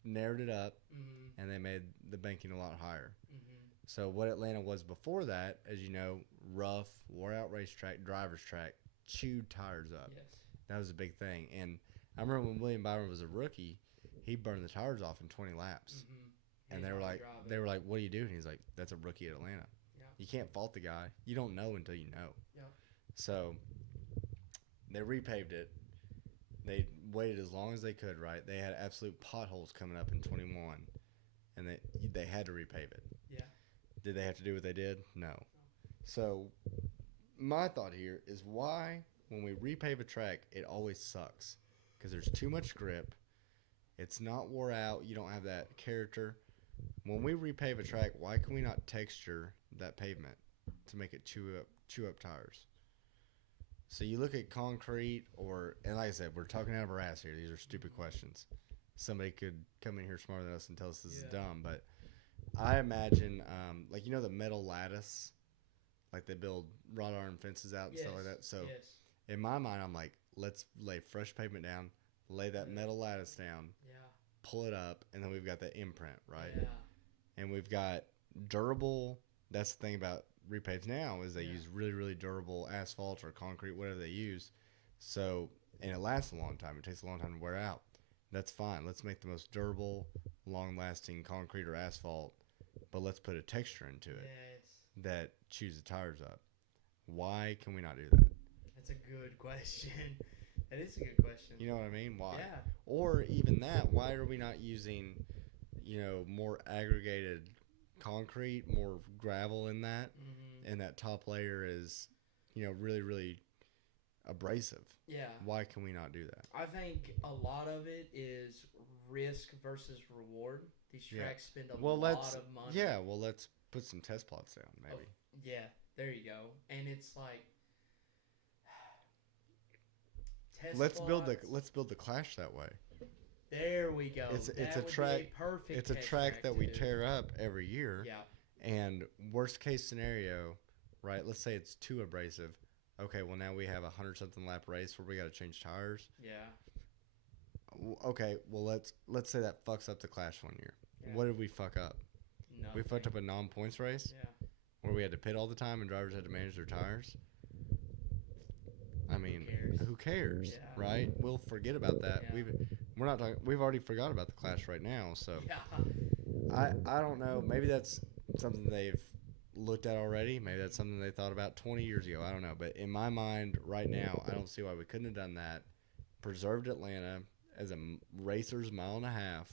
narrowed it up Mm-hmm. and they made the banking a lot higher. Mm-hmm. So what Atlanta was before that, as you know, rough, wore-out racetrack, driver's track, chewed tires up. Yes. That was a big thing. And I remember when William Byron was a rookie, he burned the tires off in 20 laps. Mm-hmm. And they were like, "What do you do?" And he's like, "That's a rookie at Atlanta. Yeah. You can't fault the guy. You don't know until you know." Yeah. So they repaved it. They waited as long as they could. Right? They had absolute potholes coming up in 21, and they had to repave it. Yeah. Did they have to do what they did? No. So my thought here is why, when we repave a track, it always sucks because there's too much grip. It's not wore out. You don't have that character. When we repave a track, why can we not texture that pavement to make it chew up tires? So you look at concrete, and like I said, we're talking out of our ass here. These are stupid questions. Somebody could come in here smarter than us and tell us this is dumb, but I imagine, like, you know, the metal lattice, like they build wrought iron fences out and stuff like that. So in my mind, I'm like, let's lay fresh pavement down, lay that metal lattice down, pull it up, and then we've got the imprint, right? Yeah. And we've got durable. That's the thing about repaves now is they use really, really durable asphalt or concrete, whatever they use. So, and it lasts a long time. It takes a long time to wear out. That's fine. Let's make the most durable, long-lasting concrete or asphalt, but let's put a texture into it that chews the tires up. Why can we not do that? That's a good question. That is a good question. You know what I mean? Why? Yeah. Or even that, why are we not using, more aggregated concrete, more gravel in that, and that top layer is, really, really abrasive? Yeah. Why can we not do that? I think a lot of it is risk versus reward. These tracks spend a lot of money. Yeah, well, let's put some test plots down, maybe. Oh, yeah, there you go. And it's like let's build the Clash that way. There we go. It's that a would track. be a perfect. It's a track that we tear up every year. Yeah. And worst case scenario, right? Let's say it's too abrasive. Okay, well now we have 100-something lap race where we got to change tires. Yeah. Okay, well let's say that fucks up the Clash one year. Yeah. What did we fuck up? Nothing. We fucked up a non-points race. Yeah. Where we had to pit all the time and drivers had to manage their tires. I mean, who cares, Yeah. right? We'll forget about that. Yeah. We're not talking. We've already forgot about the Clash right now. So Yeah. I don't know. Maybe that's something they've looked at already. Maybe that's something they thought about 20 years ago. I don't know. But in my mind, right now, I don't see why we couldn't have done that. Preserved Atlanta as a racer's mile and a half,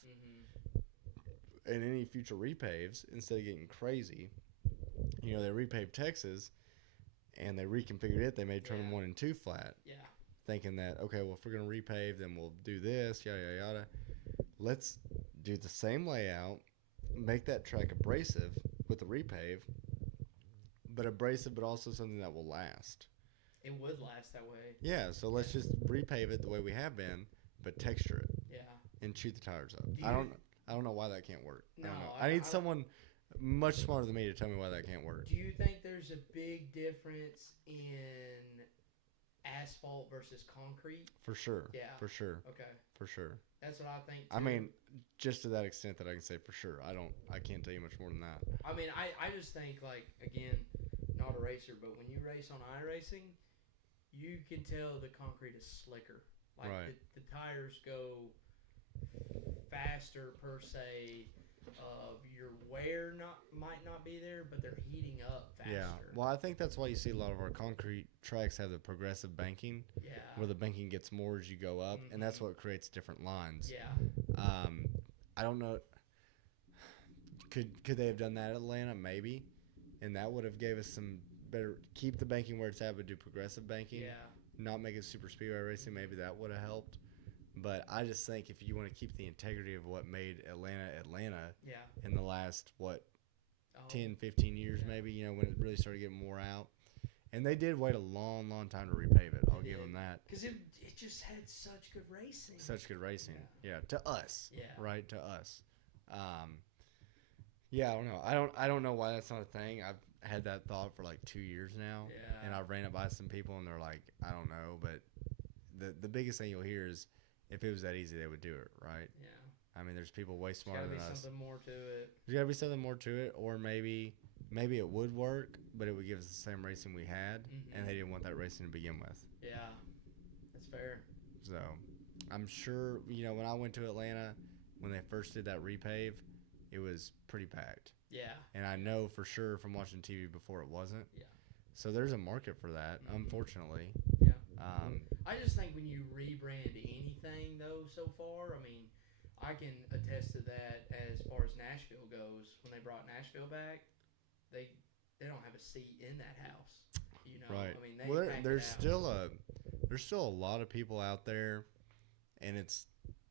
and any future repaves instead of getting crazy. They repaved Texas, and they reconfigured it. They made turn 1 and 2 flat. Yeah. Thinking that, okay, well, if we're going to repave, then we'll do this, yada, yada, yada. Let's do the same layout, make that track abrasive with the repave, but abrasive, but also something that will last. It would last that way. Yeah, so let's just repave it the way we have been, but texture it. Yeah. And chew the tires up. Do I don't know why that can't work. No, I don't know. I need someone much smarter than me to tell me why that can't work. Do you think there's a big difference in asphalt versus concrete? For sure. Yeah. For sure. Okay. For sure. That's what I think too. I mean, just to that extent that I can say for sure. I can't tell you much more than that. I mean, I just think, like, again, not a racer, but when you race on iRacing, you can tell the concrete is slicker. Like, right. the tires go faster per se. Your wear might not be there, but they're heating up faster. Yeah. Well, I think that's why you see a lot of our concrete tracks have the progressive banking. Yeah. Where the banking gets more as you go up, and that's what creates different lines. Yeah. I don't know. Could they have done that at Atlanta? Maybe, and that would have gave us some better. Keep the banking where it's at, but do progressive banking. Yeah. Not make it super speedway racing. Maybe that would have helped. But I just think if you want to keep the integrity of what made Atlanta Yeah. in the last, 10, 15 years maybe, when it really started getting more out. And they did wait a long, long time to repave it. I'll give them that. Because it just had such good racing. Such good racing. Yeah, to us. Yeah. Right, to us. Yeah, I don't know. I don't know why that's not a thing. I've had that thought for like 2 years now. Yeah. And I ran it by some people and they're like, I don't know, but the biggest thing you'll hear is if it was that easy, they would do it, right? Yeah. I mean, there's people way There's smarter gotta be than us. something more to it. There's got to be something more to it, or maybe it would work, but it would give us the same racing we had, and they didn't want that racing to begin with. Yeah, that's fair. So, I'm sure, when I went to Atlanta, when they first did that repave, it was pretty packed. Yeah. And I know for sure from watching TV before it wasn't. Yeah. So there's a market for that, unfortunately. Yeah. I just think when you rebrand anything, though, so far, I mean, I can attest to that as far as Nashville goes. When they brought Nashville back, they don't have a seat in that house. Right. I mean, there's still a lot of people out there, and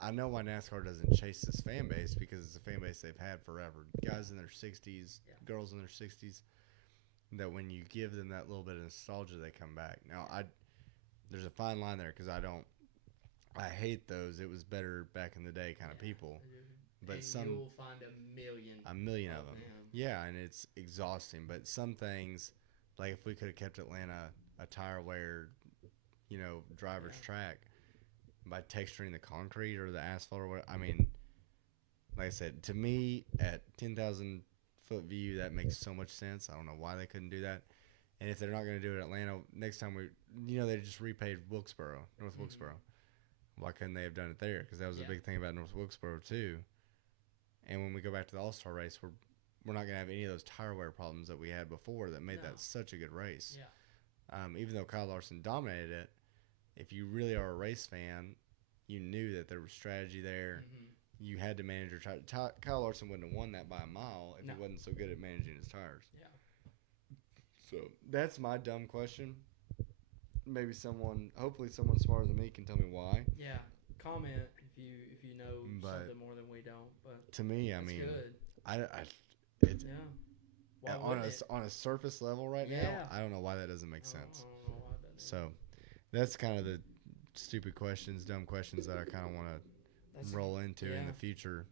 I know why NASCAR doesn't chase this fan base because it's a fan base they've had forever. Guys in their 60s, girls in their 60s, that when you give them that little bit of nostalgia, they come back. Now, there's a fine line there because I hate those. It was better back in the day kind of people. But you'll find a million of them. Yeah, and it's exhausting. But some things, like if we could have kept Atlanta a tire wear, driver's track by texturing the concrete or the asphalt or what. I mean, like I said, to me, at 10,000 foot view, that makes so much sense. I don't know why they couldn't do that. And if they're not going to do it at Atlanta, next time they just repaved Wilkesboro, North Wilkesboro. Why couldn't they have done it there? Because that was a big thing about North Wilkesboro too. And when we go back to the All-Star race, we're not going to have any of those tire wear problems that we had before that made that such a good race. Yeah. Even though Kyle Larson dominated it, if you really are a race fan, you knew that there was strategy there. You had to manage your tires. Kyle Larson wouldn't have won that by a mile if he wasn't so good at managing his tires. Yeah. So that's my dumb question. Maybe hopefully someone smarter than me can tell me why. Yeah, comment if you know something more than we don't. But to me, I mean, good. It's Why on a surface level right now. I don't know why that doesn't make sense. I don't know why that doesn't. So that's kind of the stupid questions, dumb questions that I kind of want to roll into in the future.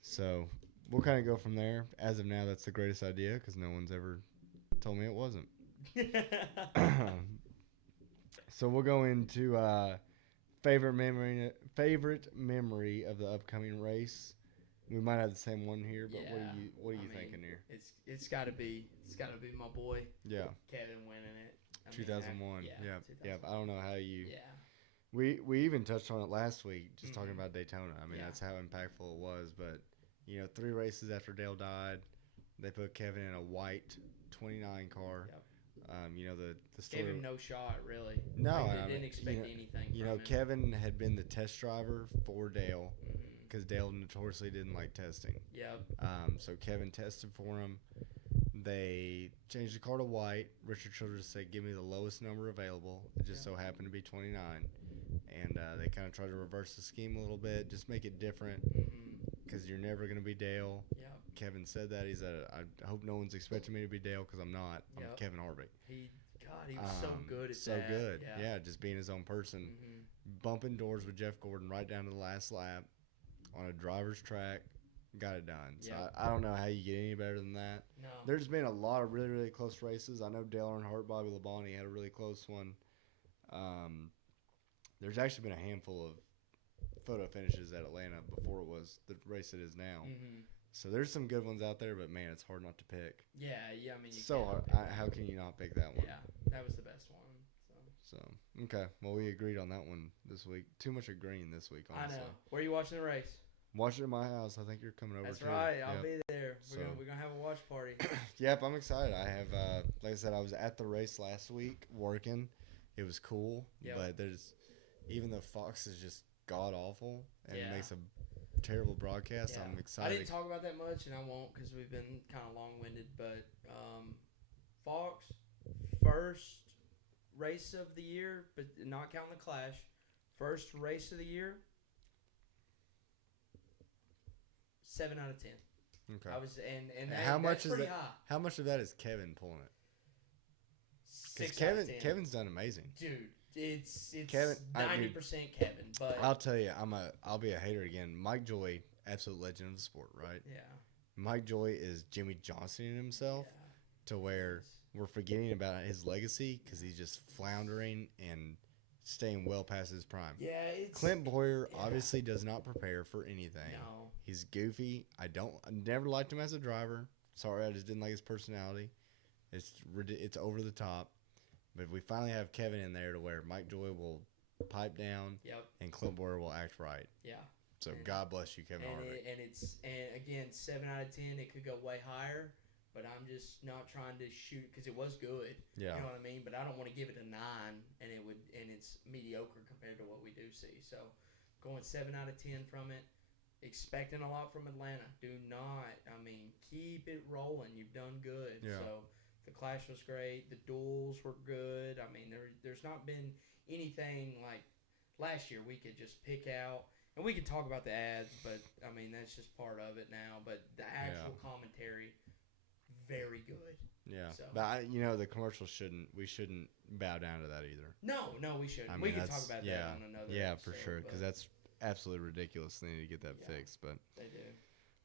So we'll kind of go from there. As of now, that's the greatest idea because no one's ever told me it wasn't. So we'll go into favorite memory of the upcoming race. We might have the same one here, but what are you thinking here? It's got to be my boy. Yeah. Kevin winning it. 2001. Yeah. I don't know how you. Yeah. We even touched on it last week, just talking about Daytona. I mean, that's how impactful it was. But 3 races after Dale died, they put Kevin in a white 29 car. Yep. The story. Gave him no shot, really. No, they didn't expect anything. From him. Kevin had been the test driver for Dale because Dale notoriously didn't like testing. Yep. So Kevin tested for him. They changed the car to white. Richard Childress said, "Give me the lowest number available." It just so happened to be 29, and they kind of tried to reverse the scheme a little bit, just make it different because you're never going to be Dale. Yep. Kevin said that. He said, I hope no one's expecting me to be Dale because I'm not. I'm Kevin Harvick. He was so good at that. So good. Yeah, just being his own person. Bumping doors with Jeff Gordon right down to the last lap on a driver's track. Got it done. So I don't know how you get any better than that. No. There's been a lot of really, really close races. I know Dale Earnhardt, Bobby Labonte had a really close one. There's actually been a handful of photo finishes at Atlanta before it was the race it is now. So there's some good ones out there, but man, it's hard not to pick. Yeah. I mean, how can you not pick that one? Yeah, that was the best one. So okay, well we agreed on that one this week. Too much agreeing this week, honestly. I know. Where are you watching the race? Watch it at my house. I think you're coming over. That's too. right. I'll be there. We're gonna have a watch party. Yep, I'm excited. I have, like I said, I was at the race last week working. It was cool, but even though Fox is just god awful and makes a terrible broadcast, I'm excited. I didn't talk about that much, and I won't because we've been kind of long-winded. But Fox, first race of the year, but not counting the Clash, first race of the year. 7 out of 10. Okay. I was and how much that's is that? high. How much of that is Kevin pulling it? 6 out of 10. Kevin's done amazing. Dude, it's Kevin, 90% Kevin, but I'll tell you, I'll be a hater again. Mike Joy, absolute legend of the sport, right? Yeah. Mike Joy is Jimmy Johnson in himself to where we're forgetting about his legacy because he's just floundering and staying well past his prime. Yeah, it's Clint Boyer yeah. obviously does not prepare for anything. No. He's goofy. I never liked him as a driver. Sorry, I just didn't like his personality. It's over the top. But we finally have Kevin in there to where Mike Joy will pipe down Yep. and Clint Boyer will act right. Yeah. So And- God bless you, Kevin Harvick. And again, 7 out of 10. It could go way higher, but I'm just not trying to shoot because it was good. Yeah. You know what I mean? But I don't want to give it a 9, and it's mediocre compared to what we do see. So going 7 out of 10 from it. Expecting a lot from Atlanta. Do not. I mean, keep it rolling. You've done good. Yeah. So the clash was great. The duels were good. I mean, there's not been anything like last year we could just pick out. And we can talk about the ads, but I mean that's just part of it now. But the actual commentary, very good. Yeah. So- But the commercials we shouldn't bow down to that either. No, we shouldn't. I mean, we can talk that's- about yeah, that on another. Yeah, for episode, sure. but Because that's absolutely ridiculous. They need to get that Yeah. fixed. But they do.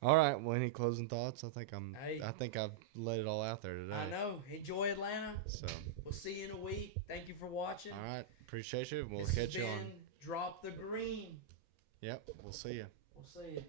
all right. Well, any closing thoughts? I think Hey. I think I've let it all out there today. I know. Enjoy Atlanta. So We'll see you in a week. Thank you for watching. all right. Appreciate you. We'll This catch has you on. been Drop the Green. Yep. We'll see you. We'll see you.